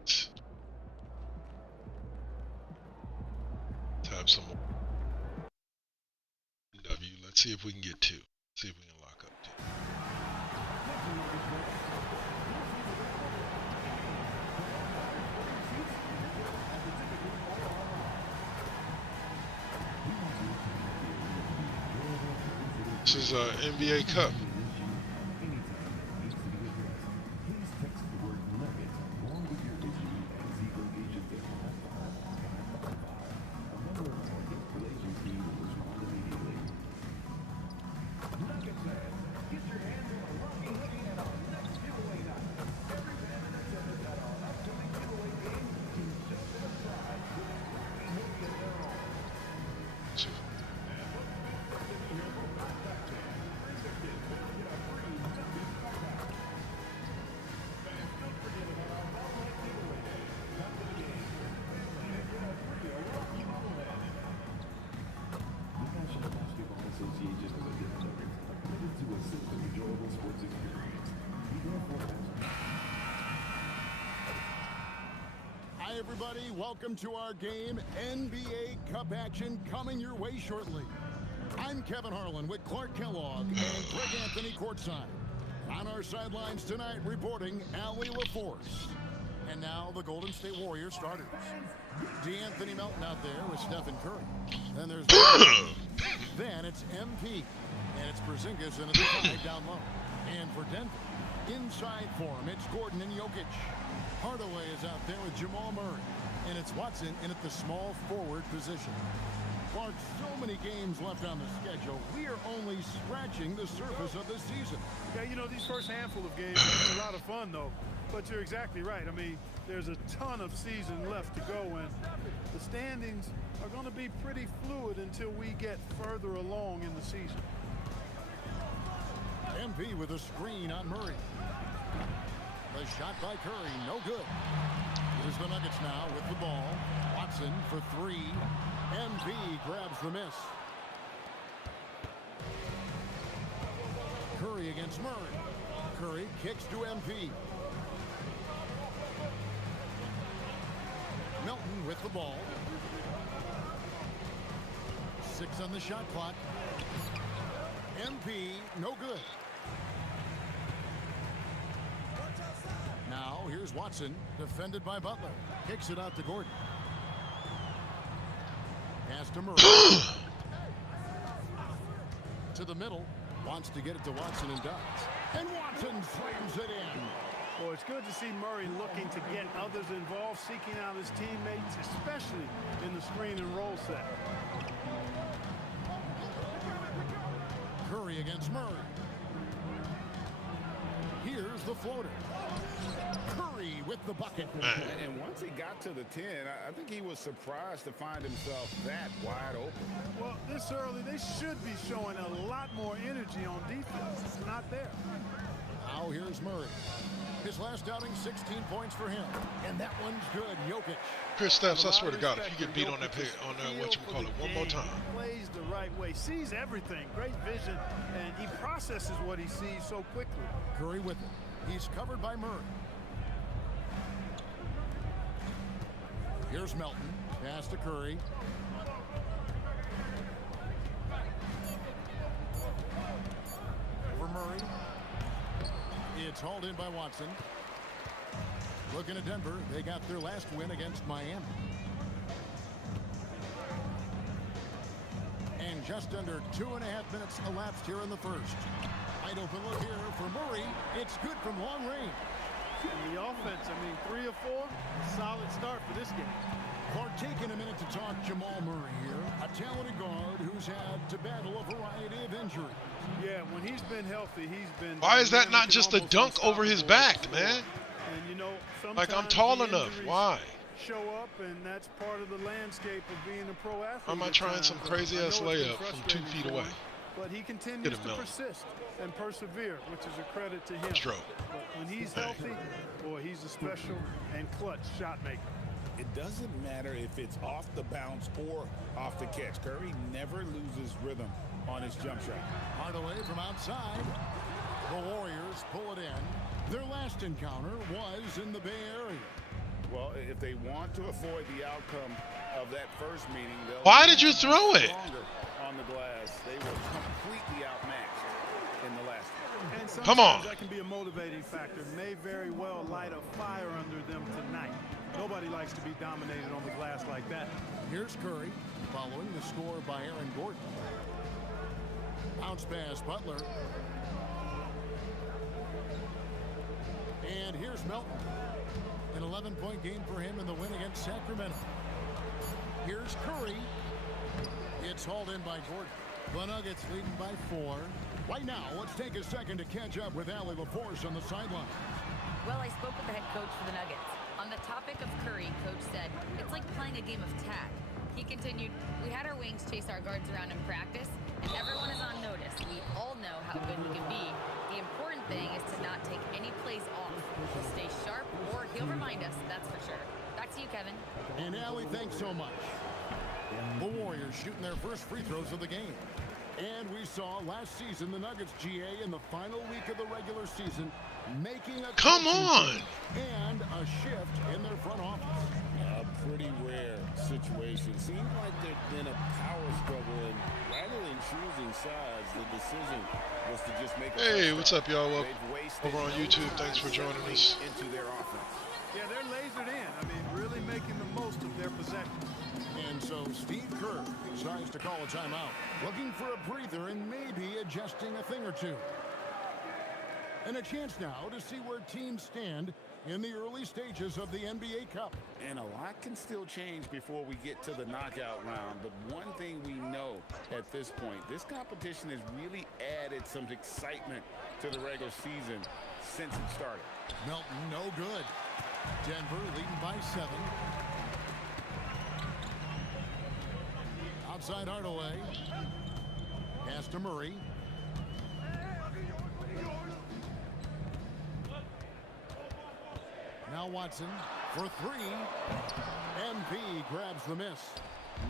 Nets. Let's have some more W. Let's see if we can get two. See if we can lock up two. This is NBA Cup. Hi, everybody. Welcome to our game. NBA Cup action coming your way shortly. I'm Kevin Harlan with Clark Kellogg and Greg Anthony courtside. On our sidelines tonight, reporting Allie LaForce. And now the Golden State Warriors starters. D'Anthony Melton out there with Stephen Curry. Then there's then it's MP. And it's Porzingis in at the 5 down low. And for Denver, inside for him, it's Gordon and Jokic. Hardaway is out there with Jamal Murray. And it's Watson in at the small forward position. Clark, so many games left on the schedule. We are only scratching the surface of the season. Yeah, you know, these first handful of games have been a lot of fun, though. But you're exactly right. I mean, there's a ton of season left to go, and the standings are going to be pretty fluid until we get further along in the season. MP with a screen on Murray. The shot by Curry, no good. Here's the Nuggets now with the ball. Watson for three. MP grabs the miss. Curry against Murray. Curry kicks to MP. Melton with the ball. 6 on the shot clock. MP, no good. Now, here's Watson, defended by Butler. Kicks it out to Gordon. Pass to Murray. To the middle. Wants to get it to Watson and does. And Watson slams it in. Well, it's good to see Murray looking to get others involved, seeking out his teammates, especially in the screen and roll set. Curry against Murray. Here's the floater. Curry with the bucket. And once he got to the 10, I think he was surprised to find himself that wide open. Well, this early, they should be showing a lot more energy on defense. It's not there. Now here's Murray. His last outing, 16 points for him. And that one's good. Jokic. Chris Steffs, I swear to God, if you get beat on that whatchamacallit one more time. He plays the right way, sees everything, great vision, and he processes what he sees so quickly. Curry with it. He's covered by Murray. Here's Melton. Pass to Curry. For Murray. It's hauled in by Watson. Looking at Denver, they got their last win against Miami. And just under 2.5 minutes elapsed here in the first. Wide open look here for Murray. It's good from long range. And the offense, I mean, 3 or 4, solid start for this game. Clark taking a minute to talk Jamal Murray here. A talented guard who's had to battle a variety of injuries. Yeah, when he's been healthy, he's been... Why is that not just a dunk over his back, man? And, you know, like, I'm tall enough. Why? Show up, and that's part of the landscape of being a pro athlete. Why am I trying some crazy-ass layup from 2 feet away? But he continues to persist and persevere, which is a credit to him. Stroke. But when he's healthy, boy, he's a special and clutch shot maker. It doesn't matter if it's off the bounce or off the catch. Curry never loses rhythm on his jump shot. Hardaway from outside. The Warriors pull it in. Their last encounter was in the Bay Area. Well, if they want to avoid the outcome of that first meeting, they'll Why did you throw it? On the glass. They were completely outmatched in the last one. And Come on. that can be a motivating factor. May very well light a fire under them tonight. Nobody likes to be dominated on the glass like that. Here's Curry following the score by Aaron Gordon. Bounce pass, Butler. And here's Melton. An 11-point game for him in the win against Sacramento. Here's Curry. It's hauled in by Gordon. The Nuggets leading by 4. Right now, let's take a second to catch up with Allie LaForce on the sideline. Well, I spoke with the head coach for the Nuggets. On the topic of Curry, coach said, it's like playing a game of tag. He continued, we had our wings chase our guards around in practice, and everyone is on notice. We all know how good he can be. The important thing is to not take any plays off. He'll stay sharp, or he'll remind us, that's for sure. Back to you, Kevin. And Allie, thanks so much. The Warriors shooting their first free throws of the game. And we saw last season the Nuggets GA in the final week of the regular season making a Come on! And a shift in their front office. A pretty rare situation. Seemed like there'd been a power struggle, and rather than choosing sides, the decision was to just make a Hey, what's up, y'all? Welcome over on YouTube. Thanks for joining us. Into their offense. Yeah, they're lasered in. I mean, really making the most of their possession. And so Steve Kerr decides to call a timeout, looking for a breather and maybe adjusting a thing or two. And a chance now to see where teams stand in the early stages of the NBA Cup. And a lot can still change before we get to the knockout round. But one thing we know at this point, this competition has really added some excitement to the regular season since it started. Melton, no good. Denver leading by 7. Outside Hardaway. Pass to Murray. Now Watson for 3. MP grabs the miss.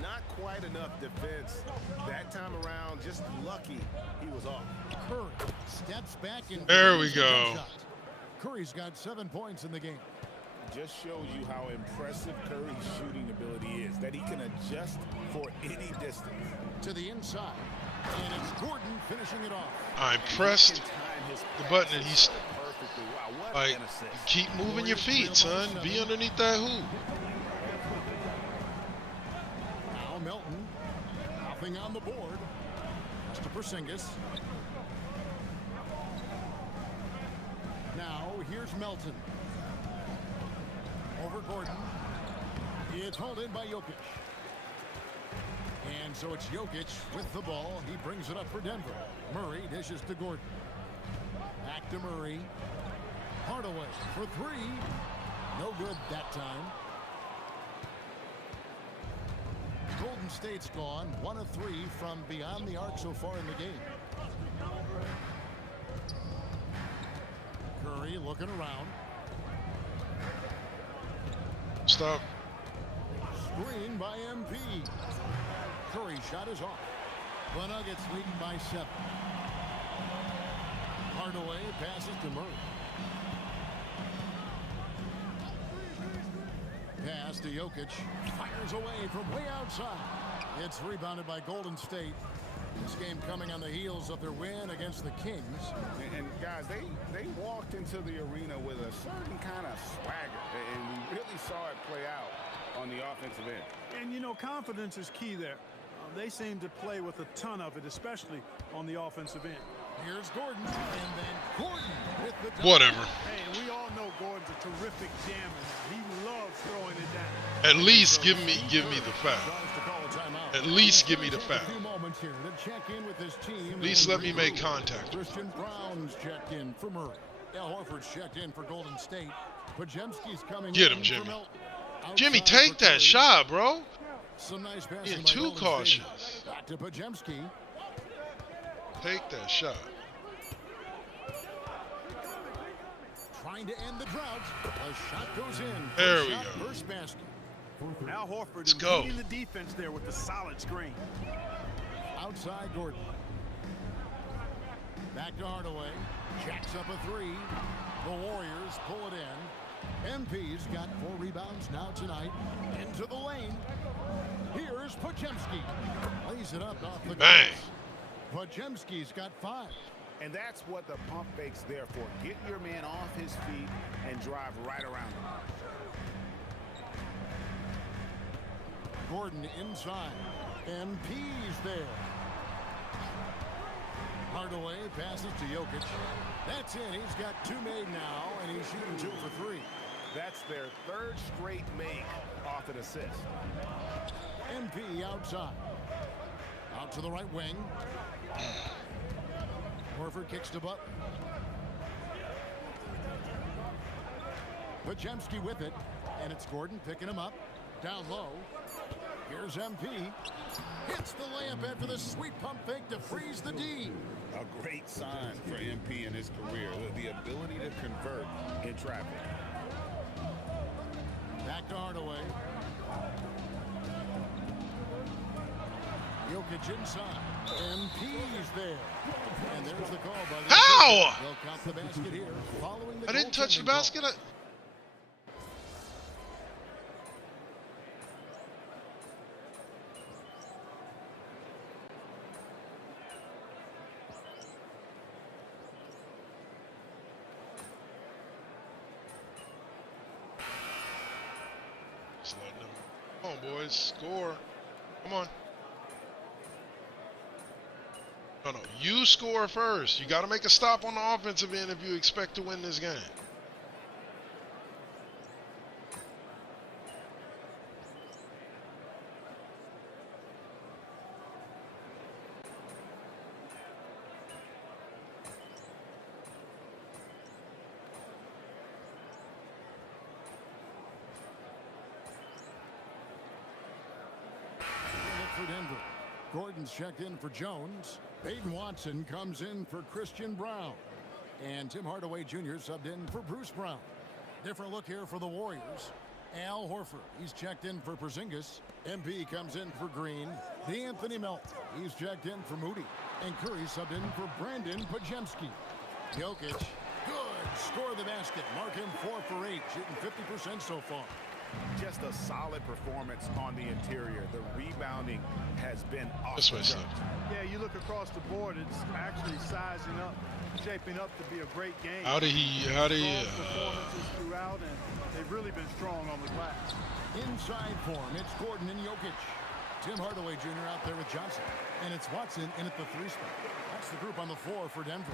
Not quite enough defense that time around. Just lucky he was off. Curry steps back and there we go. Curry's got 7 points in the game. Just shows you how impressive Curry's shooting ability is, that he can adjust for any distance. To the inside, and it's Gordon finishing it off. I pressed the button and he's like, keep moving your feet, son. Be underneath that hoop. Now Melton, nothing on the board. That's to Porzingis. Now here's Melton. Over Gordon. It's hauled in by Jokic. And so it's Jokic with the ball. He brings it up for Denver. Murray dishes to Gordon. Back to Murray. Hardaway for 3. No good that time. Golden State's gone 1 of 3 from beyond the arc so far in the game. Curry looking around. Stop. Screen by MP. Curry shot is off. The Nuggets leading by 7. Hardaway passes to Murray. Pass to Jokic. Fires away from way outside. It's rebounded by Golden State. This game coming on the heels of their win against the Kings. And guys, they walked into the arena with a certain kind of swagger, and we really saw it play out on the offensive end. And, you know, confidence is key there. They seem to play with a ton of it, especially on the offensive end. Here's Gordon, and then Gordon with the whatever. Hey, we all know Gordon's a terrific jammer. He loves throwing it down. At least give me the foul. At least give me the foul. At least let me make contact. Christian Brown's checked in for Murray. Al Horford's checked in for Golden State. Podziemski's coming Get him, Jimmy. Jimmy, take that shot, bro. Some nice Being too cautious. Back to Podziemski. Take that shot. Trying to end the drought. A shot goes in. There we go. First basket. Al Horford Let's go. leading the defense there with the solid screen. Outside Gordon. Back to Hardaway. Jacks up a three. The Warriors pull it in. MP's got 4 rebounds now tonight. Into the lane. Here's Podziemski. Lays it up off the bang. Podziemski's got 5. And that's what the pump fake's there for. Get your man off his feet and drive right around him. Gordon inside. MP's there. Hardaway passes to Jokic. That's it. He's got 2 made now, and he's shooting 2 for 3. That's their 3rd straight make off an assist. MP outside. Out to the right wing. Horford kicks to Butler. Podziemski with it, and it's Gordon picking him up. Down low. Here's MP. Hits the layup after the sweet pump fake to freeze the D. A great sign for MP in his career, the ability to convert in traffic. Back to Hardaway. Jokic inside. MP's there. And there's the call by the How? They'll count the basket here. Following the I didn't touch the goaltending basket. call. Just letting them. Come on, boys. Score. Come on. No. You score first. You got to make a stop on the offensive end if you expect to win this game. For Denver. Gordon's checked in for Jones. Peyton Watson comes in for Christian Brown. And Tim Hardaway Jr. subbed in for Bruce Brown. Different look here for the Warriors. Al Horford, he's checked in for Porzingis. MP comes in for Green. D'Anthony Melton, he's checked in for Moody. And Curry subbed in for Brandon Podziemski. Jokic, good. Score the basket. Mark him 4 for 8, shooting 50% so far. Just a solid performance on the interior. The rebounding has been off This the way, chart. Yeah, you look across the board, it's actually sizing up, shaping up to be a great game. How did he? Performances throughout, and they've really been strong on the glass. Inside form, it's Gordon and Jokic. Tim Hardaway Jr. out there with Johnson. And it's Watson in at the 3 spot. That's the group on the floor for Denver.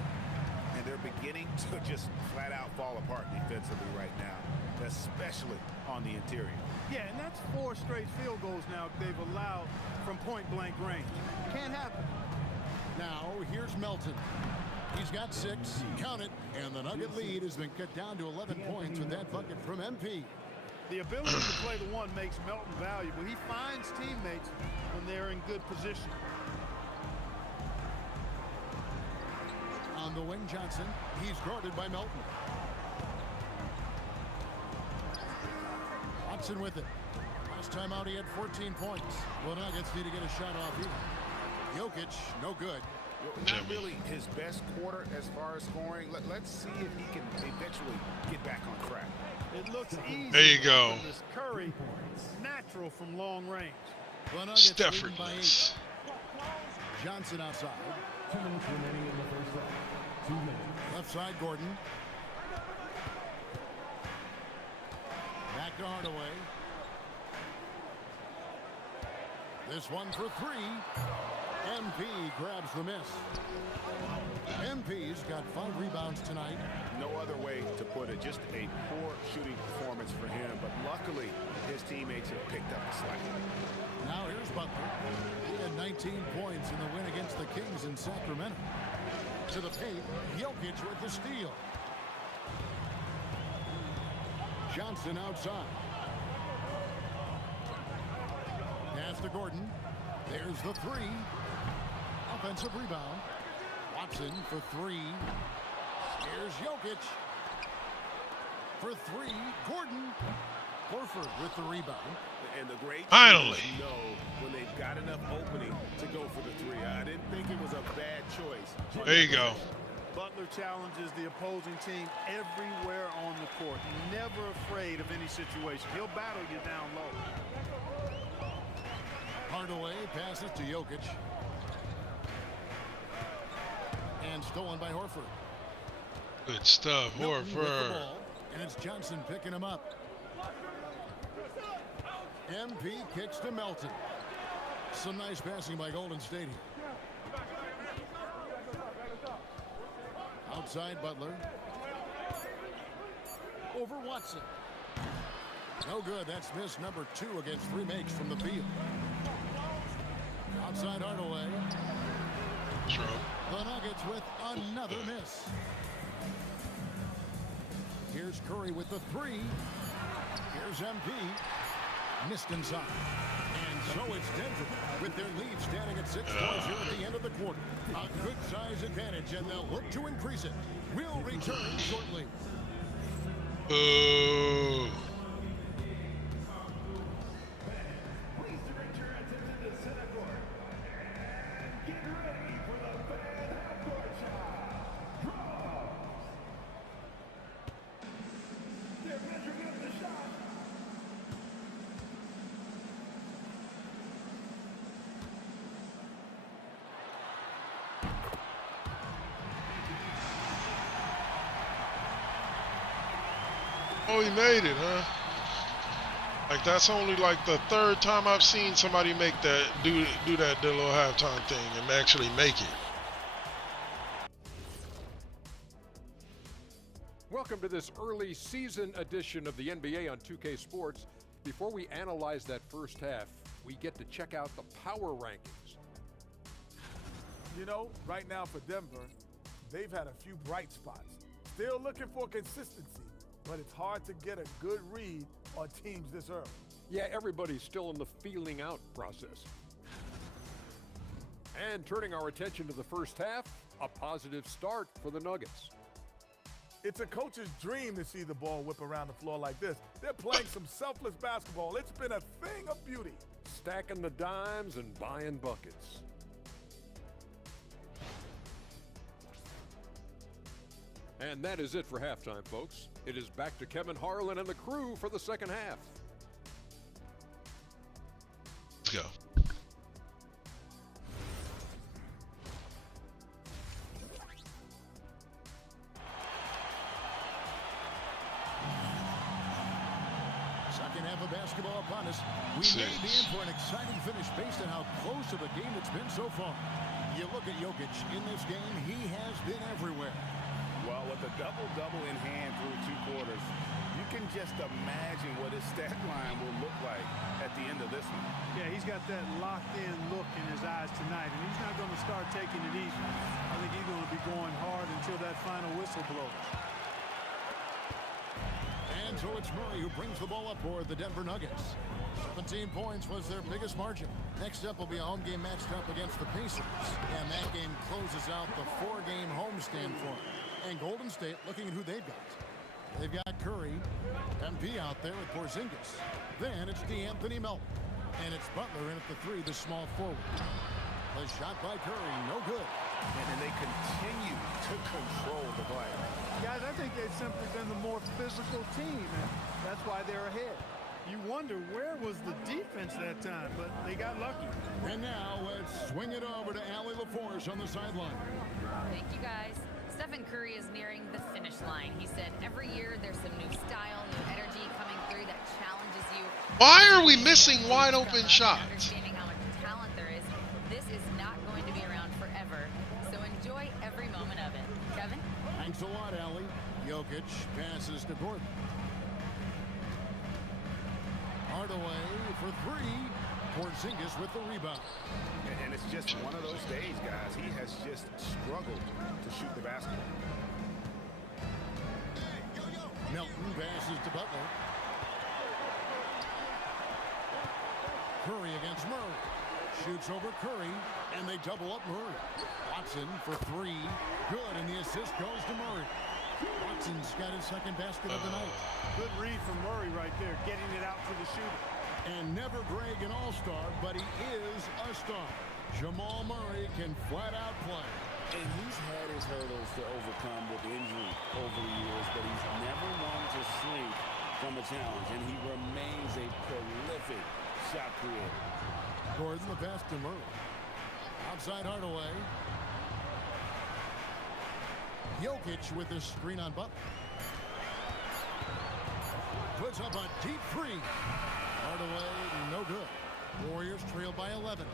And they're beginning to just flat out fall apart defensively right now, especially on the interior. Yeah, and that's 4 straight field goals now they've allowed from point-blank range. Can't happen. Now, here's Melton. He's got 6, count it, and the Nugget lead has been cut down to 11 points with that bucket from MP. The ability to play the one makes Melton valuable. He finds teammates when they're in good position. On the wing, Johnson. He's guarded by Melton. Watson with it. Last time out, he had 14 points. Well, Nuggets need to get a shot off here. Jokic, no good. Not really his best quarter as far as scoring. Let's see if he can eventually get back on track. It looks easy. There you go. This Curry, natural from long range. Well, Nuggets leading by Steffortless. 8. Johnson outside. 2 minutes remaining in the first half. 2 minutes. Left side, Gordon. Back to Hardaway. This one for 3. MP grabs the miss. MP's got 5 rebounds tonight. No other way to put it. Just a poor shooting performance for him, but luckily his teammates have picked up the slack. Now here's Butler. He had 19 points in the win against the Kings in Sacramento. To the paint, Jokic with the steal. Johnson outside. Pass to Gordon. There's the 3. Offensive rebound. Watson for 3. Here's Jokic. For 3. Gordon. Horford with the rebound. And the great Finally. teams know when they've got enough opening to go for the 3. I didn't think it was a bad choice. There you go. Butler challenges the opposing team everywhere on the court. Never afraid of any situation. He'll battle you down low. Hardaway passes to Jokic. And stolen by Horford. Good stuff, Milton with the Horford. ball, and it's Johnson picking him up. MP kicks to Melton. Some nice passing by Golden State here. Outside Butler. Over Watson. No good. That's miss number 2 against 3 makes from the field. Outside Hardaway. True. The Nuggets with another miss. Here's Curry with the 3. Here's MP. Missed inside. And so it's Denver with their lead standing at 6 points here at the end of the quarter. A good size advantage, and they'll look to increase it. We'll return shortly. Ooh. Oh, he made it, huh? Like, that's only like the 3rd time I've seen somebody make that, do that little halftime thing and actually make it. Welcome to this early season edition of the NBA on 2K Sports. Before we analyze that first half, we get to check out the power rankings. You know, right now for Denver, they've had a few bright spots. Still looking for consistency, but it's hard to get a good read on teams this early. Yeah, everybody's still in the feeling out process. And turning our attention to the first half, a positive start for the Nuggets. It's a coach's dream to see the ball whip around the floor like this. They're playing some selfless basketball. It's been a thing of beauty. Stacking the dimes and buying buckets. And that is it for halftime, folks. It is back to Kevin Harlan and the crew for the second half. Let's go. Second half of basketball upon us. We may be in for an exciting finish based on how close to the game it's been so far. You look at Jokic in this game, he has been everywhere. Well, with a double-double in hand through 2 quarters, you can just imagine what his stat line will look like at the end of this one. Yeah, he's got that locked-in look in his eyes tonight, and he's not going to start taking it easy. I think he's going to be going hard until that final whistle blows. And so it's Murray who brings the ball up for the Denver Nuggets. 17 points was their biggest margin. Next up will be a home game matched up against the Pacers. And that game closes out the 4-game homestand for them. And Golden State looking at who they've got. They've got Curry, MP out there with Porzingis. Then it's DeAnthony Melton. And it's Butler in at the 3, the small forward. The shot by Curry, no good. And they continue to control the play. Guys, I think they've simply been the more physical team, and that's why they're ahead. You wonder where was the defense that time, but they got lucky. And now let's swing it over to Allie LaForce on the sideline. Thank you, guys. Stephen Curry is nearing the finish line. He said every year there's some new style, new energy coming through that challenges you. Why are we missing wide open shots? Understanding how much talent there is, this is not going to be around forever. So enjoy every moment of it. Kevin? Thanks a lot, Allie. Jokic passes to Gordon. Hardaway for 3. Porzingis with the rebound. And it's just one of those days, guys. He has just struggled to shoot the basketball. Melton passes to Butler. Curry against Murray. Shoots over Curry, and they double up Murray. Watson for 3. Good, and the assist goes to Murray. Watson's got his second basket of the night. Good read from Murray right there, getting it out to the shooter. And never Greg an all-star, but he is a star. Jamal Murray can flat out play. And he's had his hurdles to overcome with injury over the years, but he's never one to shrink from a challenge, and he remains a prolific shot creator. Gordon, the pass to Murray. Outside Hardaway. Jokic with his screen on Butler. Puts up a deep three. Hardaway, no good. Warriors trail by 11.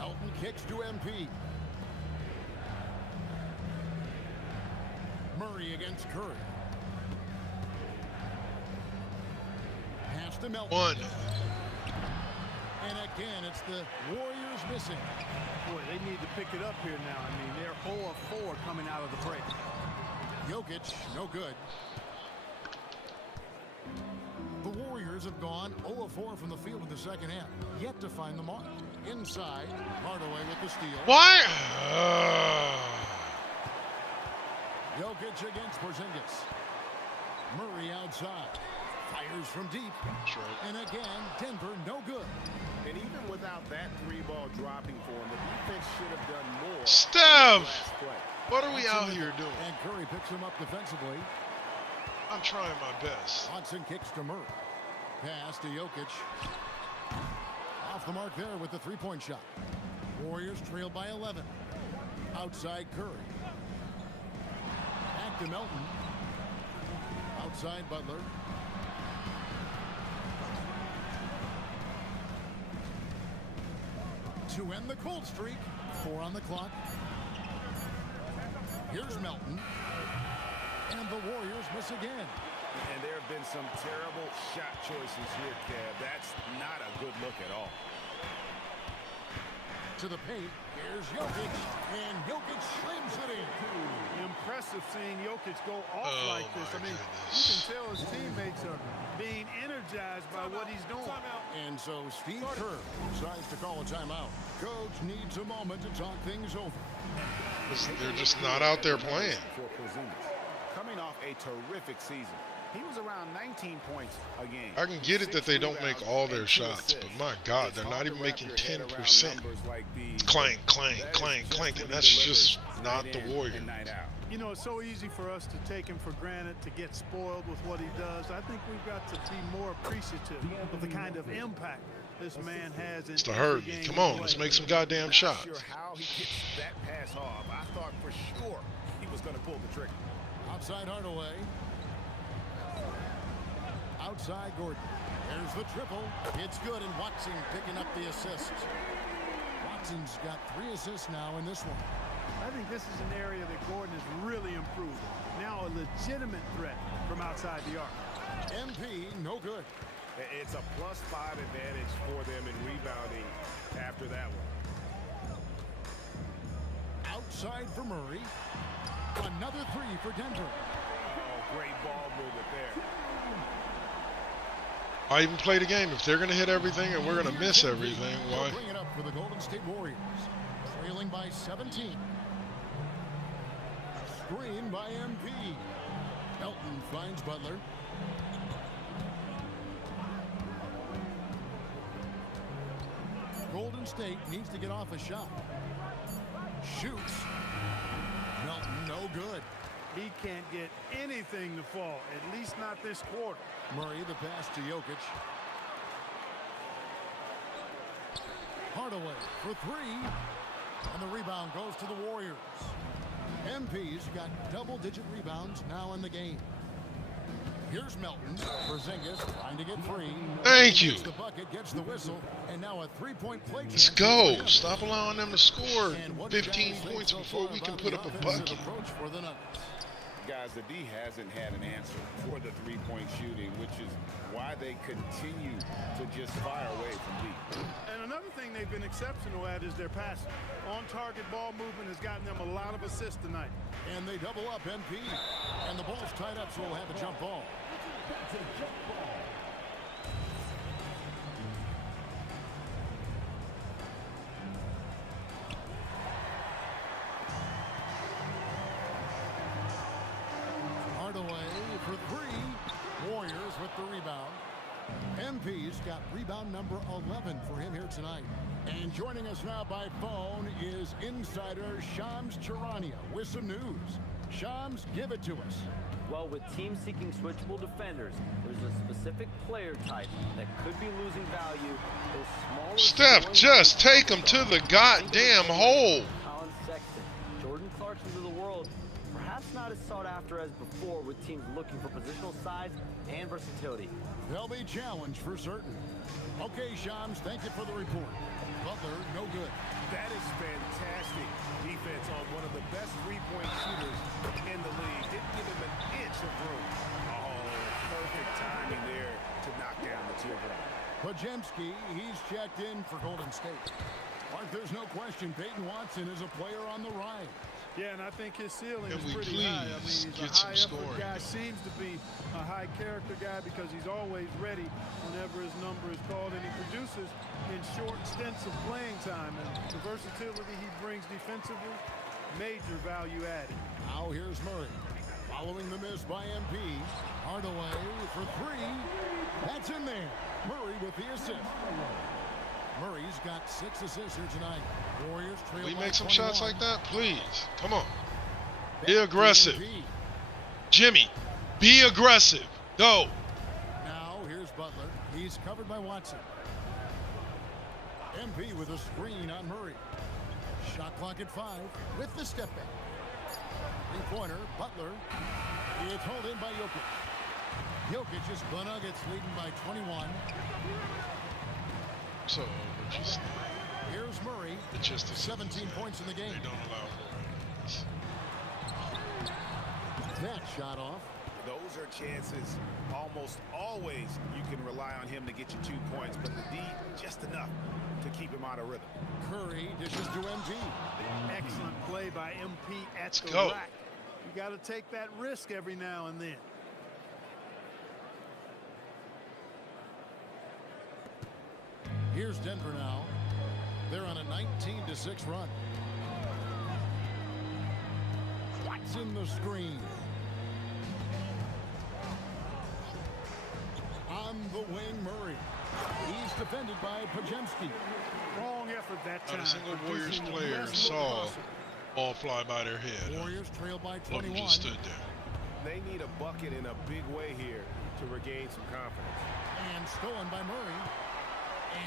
Elton kicks to MP. Murray against Curry. Pass to Melton. One. And again, it's the Warriors missing. Boy, they need to pick it up here now. I mean, they're 0 of 4 coming out of the break. Jokic, no good. The Warriors have gone 0 of 4 from the field in the second half. Yet to find the mark. Inside, Hardaway with the steal. Why? Jokic against Porzingis. Murray outside. Fires from deep. Right. And again, Denver no good. And even without that three-ball dropping for him, the defense should have done more. Steph! What are we out here doing? And Curry picks him up defensively. I'm trying my best. Hudson kicks to Murray. Pass to Jokic. Off the mark there with the three-point shot. Warriors trail by 11. Outside Curry. Back to Melton. Outside Butler. To end the cold streak. 4 on the clock. Here's Melton. And the Warriors miss again. And there have been some terrible shot choices here, Kev. That's not a good look at all. To the paint, here's Jokic, and Jokic slams it in. Impressive seeing Jokic go off like this. I mean, you can tell his teammates are being energized by what he's doing. And so Steve Kerr decides to call a timeout. Coach needs a moment to talk things over. They're just not out there playing. Coming off a terrific season. He was around 19 points a game. I can get it that they don't make all their shots, but my God, they're not even making 10%. Clank, clank, clank, clank, and that's just not the Warriors. You know, it's so easy for us to take him for granted, to get spoiled with what he does. I think we've got to be more appreciative of the kind of impact this man has. It's the herd. Come on, let's make some goddamn shots. Not sure how he gets that pass off. I thought for sure he was going to pull the trigger. Outside Hardaway. Outside Gordon. There's the triple. It's good, and Watson picking up the assist. Watson's got 3 assists now in this one. I think this is an area that Gordon has really improved. Now a legitimate threat from outside the arc. MP, no good. It's a +5 advantage for them in rebounding after that one. Outside for Murray. Another 3 for Denver. Oh, great ball movement there. I even play the game. If they're going to hit everything and we're going to miss everything, why? Bring it up for the Golden State Warriors. Trailing by 17. Screen by MP. Elton finds Butler. Golden State needs to get off a shot. Shoots. Melton, no good. He can't get anything to fall, at least not this quarter. Murray, the pass to Jokic. Hardaway for 3. And the rebound goes to the Warriors. MP's got double-digit rebounds now in the game. Here's Melton. Porzingis trying to get free. Thank you. The bucket gets the whistle, and now a 3-point play. Let's go. Stop allowing them to score 15 points before we can put up a bucket. Guys, the D hasn't had an answer for the three-point shooting, which is why they continue to just fire away from deep. And another thing they've been exceptional at is their passing. On-target ball movement has gotten them a lot of assists tonight. And they double up MP. And the ball's tied up, so we'll have a jump ball. Hardaway for 3. Warriors with the rebound. MP's got rebound number 11 for him here tonight. And joining us now by phone is insider Shams Charania with some news. Shams, give it to us. Well, with teams seeking switchable defenders, there's a specific player type that could be losing value. Those smaller Steph, just take him to the goddamn hole. Colin Sexton, Jordan Clarksons of the world, perhaps not as sought after as before, with teams looking for positional size and versatility. They'll be challenged for certain. Okay, Shams, thank you for the report. Butler, no good. That is fantastic defense on one of the best three-point shooters in the league. Didn't give him an inch of room. Oh, perfect timing there to knock down the teardrop. Podziemski, he's checked in for Golden State. Mark, there's no question Peyton Watson is a player on the rise. Yeah, and I think his ceiling is Can we pretty high. I mean, please he's get a some high-effort scoring? guy, seems to be a high-character guy because he's always ready whenever his number is called, and he produces in short stints of playing time. And the versatility he brings defensively, major value added. Now here's Murray. Following the miss by MP. Hardaway for three. That's in there. Murray with the assist. Murray's got 6 assists here tonight. Warriors trail We by make some 21. shots like that, please. Come on. Be aggressive. Jimmy, be aggressive. Go. Now here's Butler. He's covered by Watson. MP with a screen on Murray. Shot clock at 5 with the step back. Three-pointer, Butler. It's held in by Jokic. Jokic is the Nuggets leading by 21. So, just here's Murray. It's just 17 points in the game. They don't allow more. That shot off. Those are chances almost always you can rely on him to get you 2 points, but the D, just enough to keep him out of rhythm. Curry dishes to MP. Excellent play by MP at the go. rack. You got to take that risk every now and then. Here's Denver now. They're on a 19-6 run. Watson the screen. On the wing, Murray. He's defended by Podziemski. Wrong effort that time. Not a single Warriors Producing the player best saw look ball fly by their head. Warriors trail by Love 21. just stood there. They need a bucket in a big way here to regain some confidence. And stolen by Murray.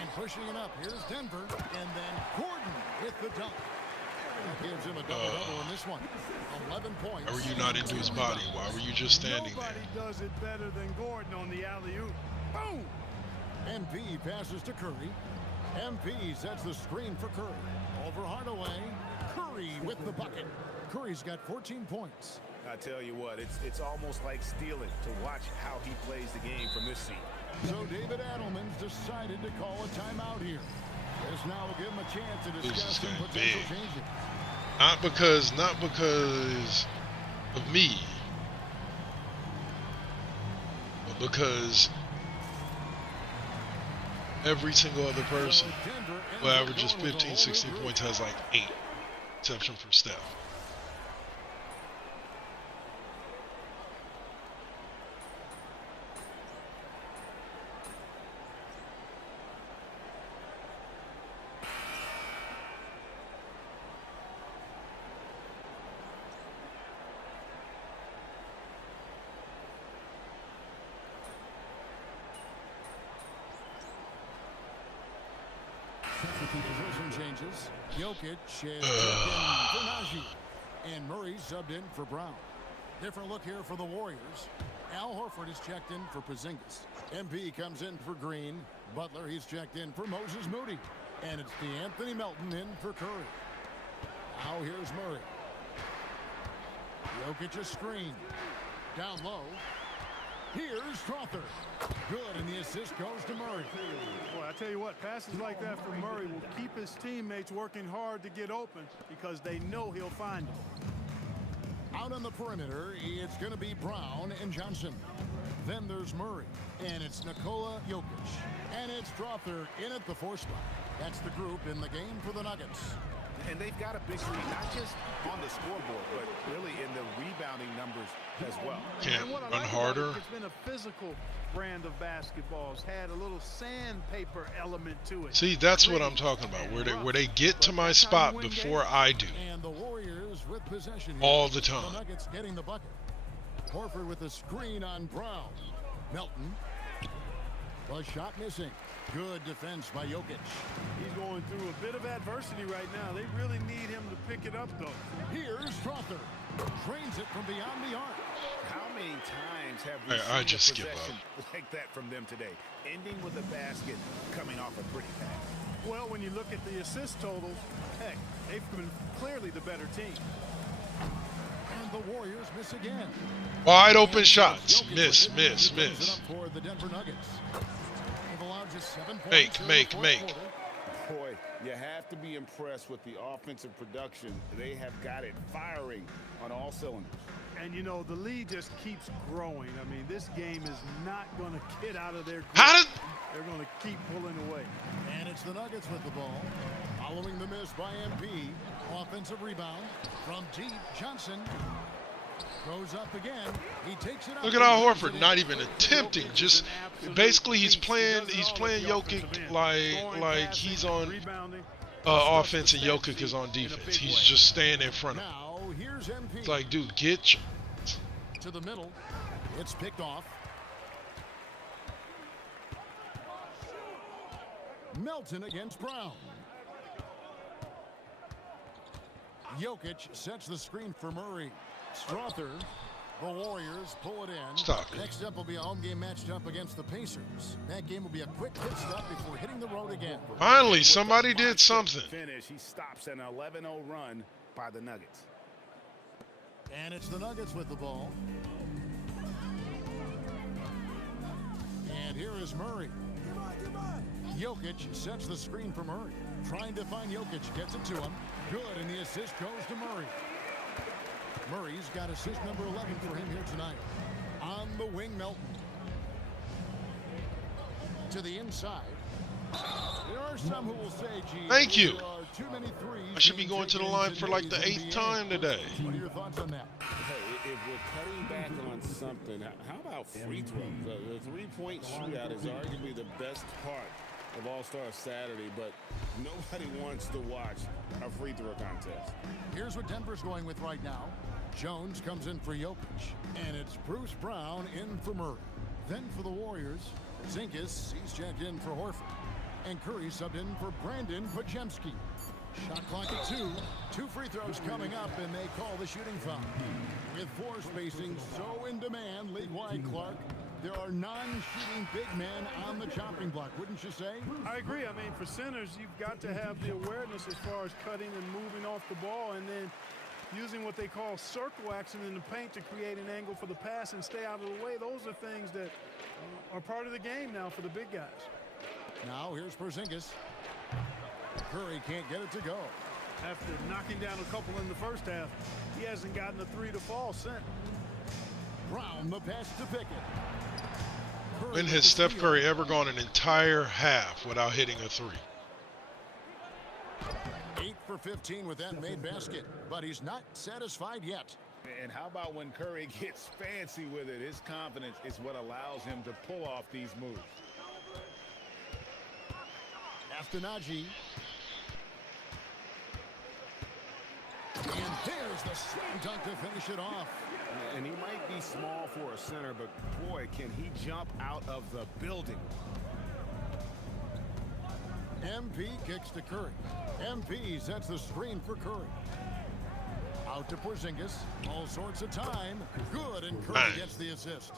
And pushing it up. Here's Denver. And then Gordon with the dunk. That gives him a double-double in this one. 11 points. Why were you not into his body? Why were you just standing Nobody there? does it better than Gordon on the alley-oop. Boom! MP passes to Curry. MP sets the screen for Curry. Over Hardaway. Curry with the bucket. Curry's got 14 points. I tell you what, it's almost like stealing to watch how he plays the game from this seat. So David Adelman's decided to call a timeout here. This now will give him a chance to discuss some potential changes. Not because of me, but because every single other person who averages 15, 16 points has like 8, exception for Steph. Position changes. Jokic is checked in for Najee. And Murray subbed in for Brown. Different look here for the Warriors. Al Horford is checked in for Porzingis. MP comes in for Green. Butler, he's checked in for Moses Moody. And it's DeAnthony Melton in for Curry. Now here's Murray. Jokic a screen. Down low. Here's Crawford. Good, and the assist goes to Murray. Boy, I tell you what, passes like that from Murray will keep his teammates working hard to get open because they know he'll find them. Out on the perimeter, it's going to be Brown and Johnson. Then there's Murray, and it's Nikola Jokic. And it's Crawford in at the 4 spot. That's the group in the game for the Nuggets. And they've got a big lead, not just on the scoreboard, but really in the rebounding numbers as well. Can't And what I run like harder. About it's been a physical brand of basketball. It's had a little sandpaper element to it. See, that's what I'm talking about. Where they get to my spot before I do. And the Warriors with possession all the The time. Nuggets getting the bucket. Horford with the screen on Brown. Melton. The shot missing. Good defense by Jokic. He's going through a bit of adversity right now. They really need him to pick it up, though. Here's Strother. Drains it from beyond the arc. How many times have we I seen just a skip possession like that from them today? Ending with a basket, coming off a pretty pass. Well, when you look at the assist totals, heck, they've been clearly the better team. And the Warriors miss again. Wide open shots. Miss. For the Denver Nuggets. They've allowed just 7 points Make. Boy, you have to be impressed with the offensive production. They have got it firing on all cylinders. And, you know, the lead just keeps growing. I mean, this game is not going to get out of their grip. They're going to keep pulling away. And it's the Nuggets with the ball. Following the miss by MP. Offensive rebound from deep. Johnson goes up again. He takes it up. Look at Al Horford not even attempting. Just basically he's playing Jokic like he's on offense and Jokic is on defense. He's just staying in front of him. Now here's MP. It's like, dude, get your... To the middle. It's picked off. Melton against Brown. Jokic sets the screen for Murray. Strother. The Warriors pull it in. Stop. Next up will be a home game matched up against the Pacers. That game will be a quick pit stop before hitting the road again. Finally, somebody did something. Finish. He stops an 11-0 run by the Nuggets. And it's the Nuggets with the ball. And here is Murray. Jokic sets the screen for Murray. Trying to find Jokic, gets it to him. Good, and the assist goes to Murray. Murray's got assist number 11 for him here tonight. On the wing, Melton. To the inside. There are some who will say, gee, Thank you. there are too many threes. I should be going to the line for like the 8th time today. What are your thoughts on that? Hey, if we're cutting back on something, how about free throws? The three-point shootout is arguably the best part of All-Star Saturday, but nobody wants to watch a free throw contest. Here's what Denver's going with right now. Jones comes in for Jokic, and it's Bruce Brown in for Murray. Then for the Warriors, Zinkas, he's checked in for Horford, and Curry subbed in for Brandon Podziemski. Shot clock at 2. 2 free throws coming up, and they call the shooting foul. With floor spacing so in demand, league-wide, Clark, there are non-shooting big men on the chopping block, wouldn't you say? I agree. I mean, for centers, you've got to have the awareness as far as cutting and moving off the ball, and then using what they call circle action in the paint to create an angle for the pass and stay out of the way. Those are things that are part of the game now for the big guys. Now here's Porzingis. Curry can't get it to go. After knocking down a couple in the first half, he hasn't gotten a 3 to fall since. Brown the pass to Pickett. When has Steph Curry ever gone an entire half without hitting a 3? 8 for 15 with that made basket, but he's not satisfied yet. And how about when Curry gets fancy with it? His confidence is what allows him to pull off these moves. After Najee. And there's the slam dunk to finish it off. And he might be small for a center, but boy, can he jump out of the building. MP kicks to Curry. MP sets the screen for Curry. Out to Porzingis. All sorts of time. Good, and Curry gets the assist.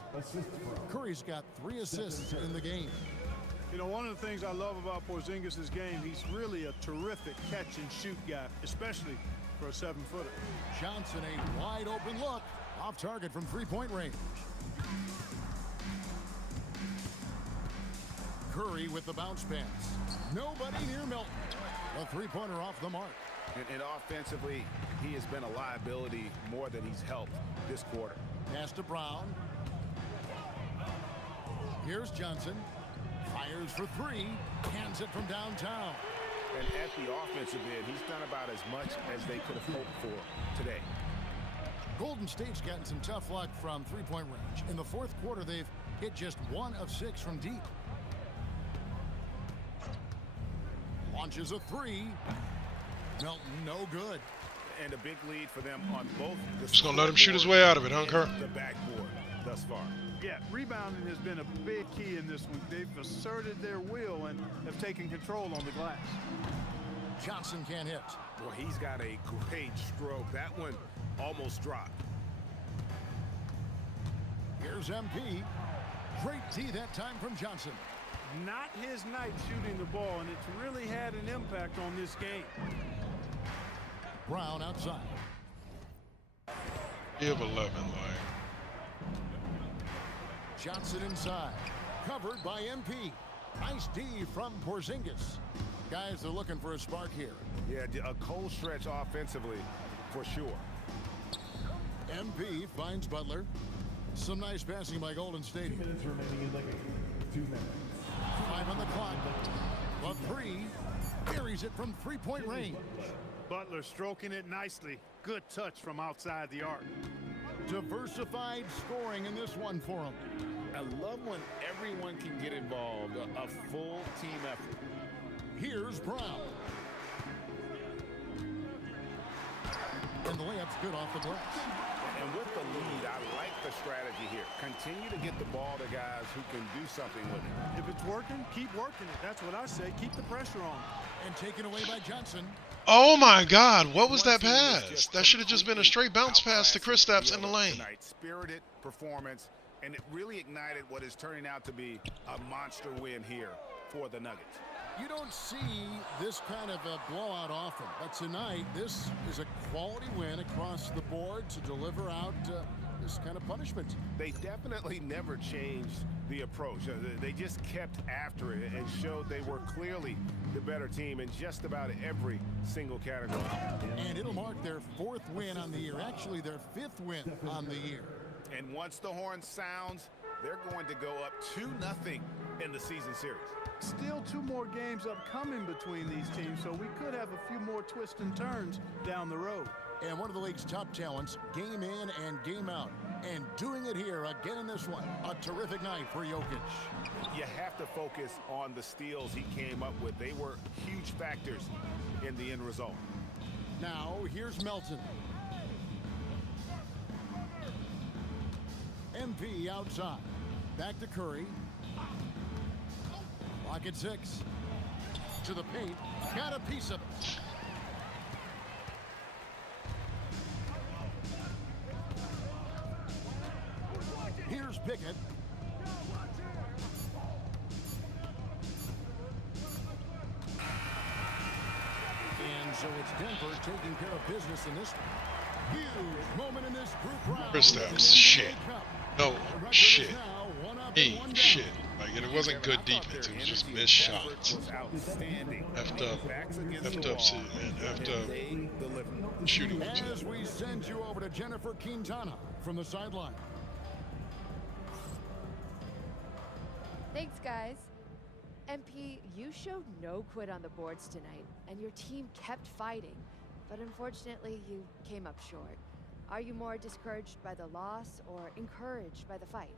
Curry's got 3 assists in the game. You know, one of the things I love about Porzingis' game, he's really a terrific catch-and-shoot guy, especially for a 7-footer. Johnson, a wide open look. Off target from 3-point range. Curry with the bounce pass. Nobody near Melton. A 3-pointer off the mark. And offensively, he has been a liability more than he's helped this quarter. Pass to Brown. Here's Johnson. Fires for 3. Hands it from downtown. And at the offensive end, he's done about as much as they could have hoped for today. Golden State's gotten some tough luck from three-point range. In the fourth quarter, they've hit just 1 of 6 from deep. Launches a 3. Melton, no good. And a big lead for them on both. Just gonna let him shoot his way out of it, huh, Kerr? The backboard thus far. Yeah, rebounding has been a big key in this one. They've asserted their will and have taken control on the glass. Johnson can't hit. Well, he's got a great stroke. That one almost dropped. Here's MP. Great tee that time from Johnson. Not his night shooting the ball, and it's really had an impact on this game. Brown outside. Give 11, like. Johnson inside. Covered by MP. Nice D from Porzingis. Guys are looking for a spark here. Yeah, a cold stretch offensively for sure. MP finds Butler. Some nice passing by Golden State. 2 minutes remaining in the game. 2 minutes. 5 on the clock. But 3 carries it from three-point range. Butler stroking it nicely. Good touch from outside the arc. Diversified scoring in this one for him. I love when everyone can get involved, a full team effort. Here's Brown. And the layup's good off the glass. And with the lead, I like the strategy here. Continue to get the ball to guys who can do something with it. If it's working, keep working it. That's what I say. Keep the pressure on. And taken away by Johnson. Oh my God, what was that pass? That should have just been a straight bounce pass to Kristaps in the lane. Spirited performance, and it really ignited what is turning out to be a monster win here for the Nuggets. You don't see this kind of a blowout often, but tonight this is a quality win across the board to deliver out this kind of punishment. They definitely never changed the approach. They just kept after it and showed they were clearly the better team in just about every single category. And it'll mark their 4th win on the year, actually their 5th win on the year. And once the horn sounds, they're going to go up 2-0 in the season series. Still 2 more games upcoming between these teams, so we could have a few more twists and turns down the road. And one of the league's top talents, game in and game out. And doing it here again in this one. A terrific night for Jokic. You have to focus on the steals he came up with. They were huge factors in the end result. Now, here's Melton. MP outside. Back to Curry. Lock at 6. To the paint. Got a piece of it. Here's Pickett. And so it's Denver taking care of business in this one. Huge moment in this group round. Kristaps, shit. No, shit. Shit. Like, and it wasn't good defense. It was just missed shots. Effed up. Effed up, man. Effed up. Shooting. As we send you over to Jennifer Quintana from the sideline. Thanks, guys. MP, you showed no quit on the boards tonight, and your team kept fighting. But unfortunately, you came up short. Are you more discouraged by the loss or encouraged by the fight?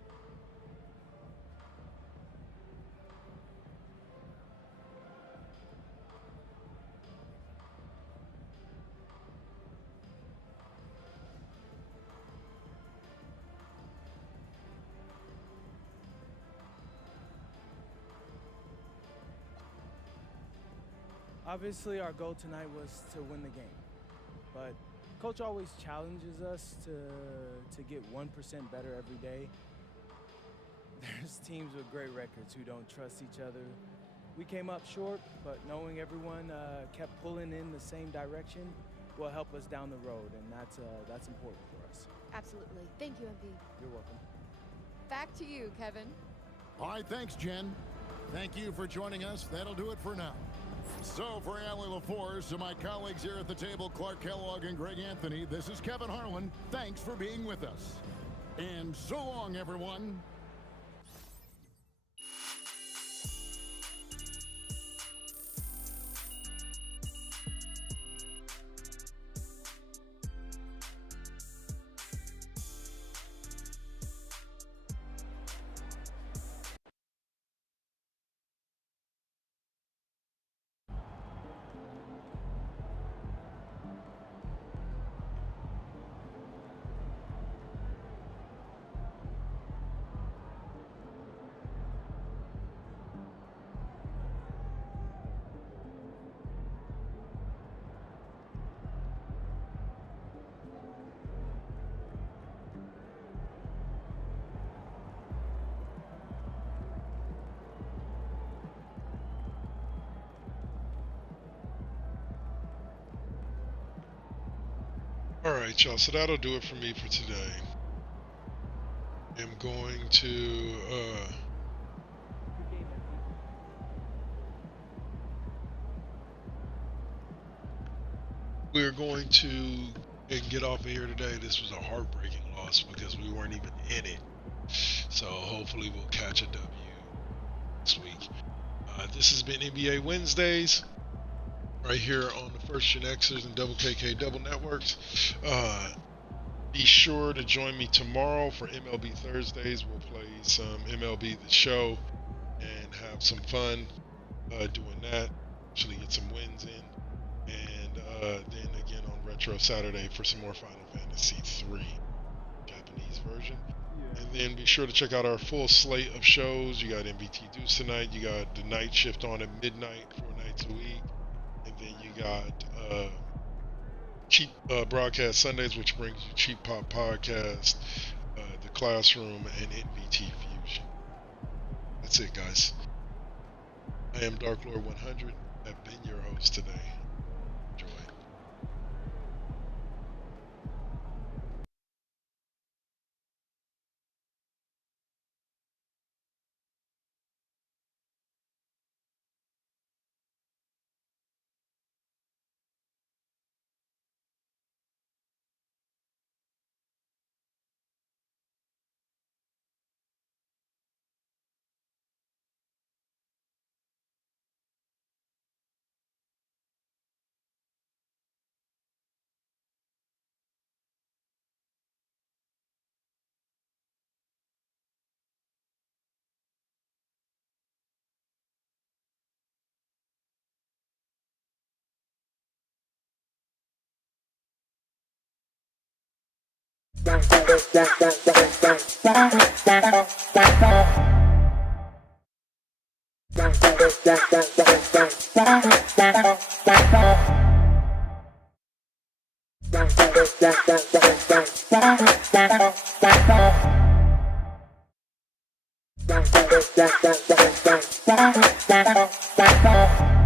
Obviously, our goal tonight was to win the game, but Coach always challenges us to get 1% better every day. There's teams with great records who don't trust each other. We came up short, but knowing everyone kept pulling in the same direction will help us down the road, and that's important for us. Absolutely. Thank you, MP. You're welcome. Back to you, Kevin. All right, thanks, Jen. Thank you for joining us. That'll do it for now. So for Allie LaForce and my colleagues here at the table, Clark Kellogg and Greg Anthony, this is Kevin Harlan. Thanks for being with us. And so long, everyone. All right, y'all. So that'll do it for me for today. I'm going to we're going to get off of here today. This was a heartbreaking loss because we weren't even in it. So hopefully we'll catch a W this week. This has been NBA Wednesdays right here on the First Gen Xers and Double KK Double Networks. Be sure to join me tomorrow for MLB Thursdays. We'll play some MLB The Show and have some fun doing that. Actually get some wins in. And then again on Retro Saturday for some more Final Fantasy 3 Japanese version. And then be sure to check out our full slate of shows. You got MBT Deuce tonight. You got the night shift on at midnight 4 nights a week. And then you got Cheap Broadcast Sundays, which brings you Cheap Pop Podcast, The Classroom, and NVT Fusion. That's it, guys. I am Darklrd100. I've been your host today. Enjoy. Bye.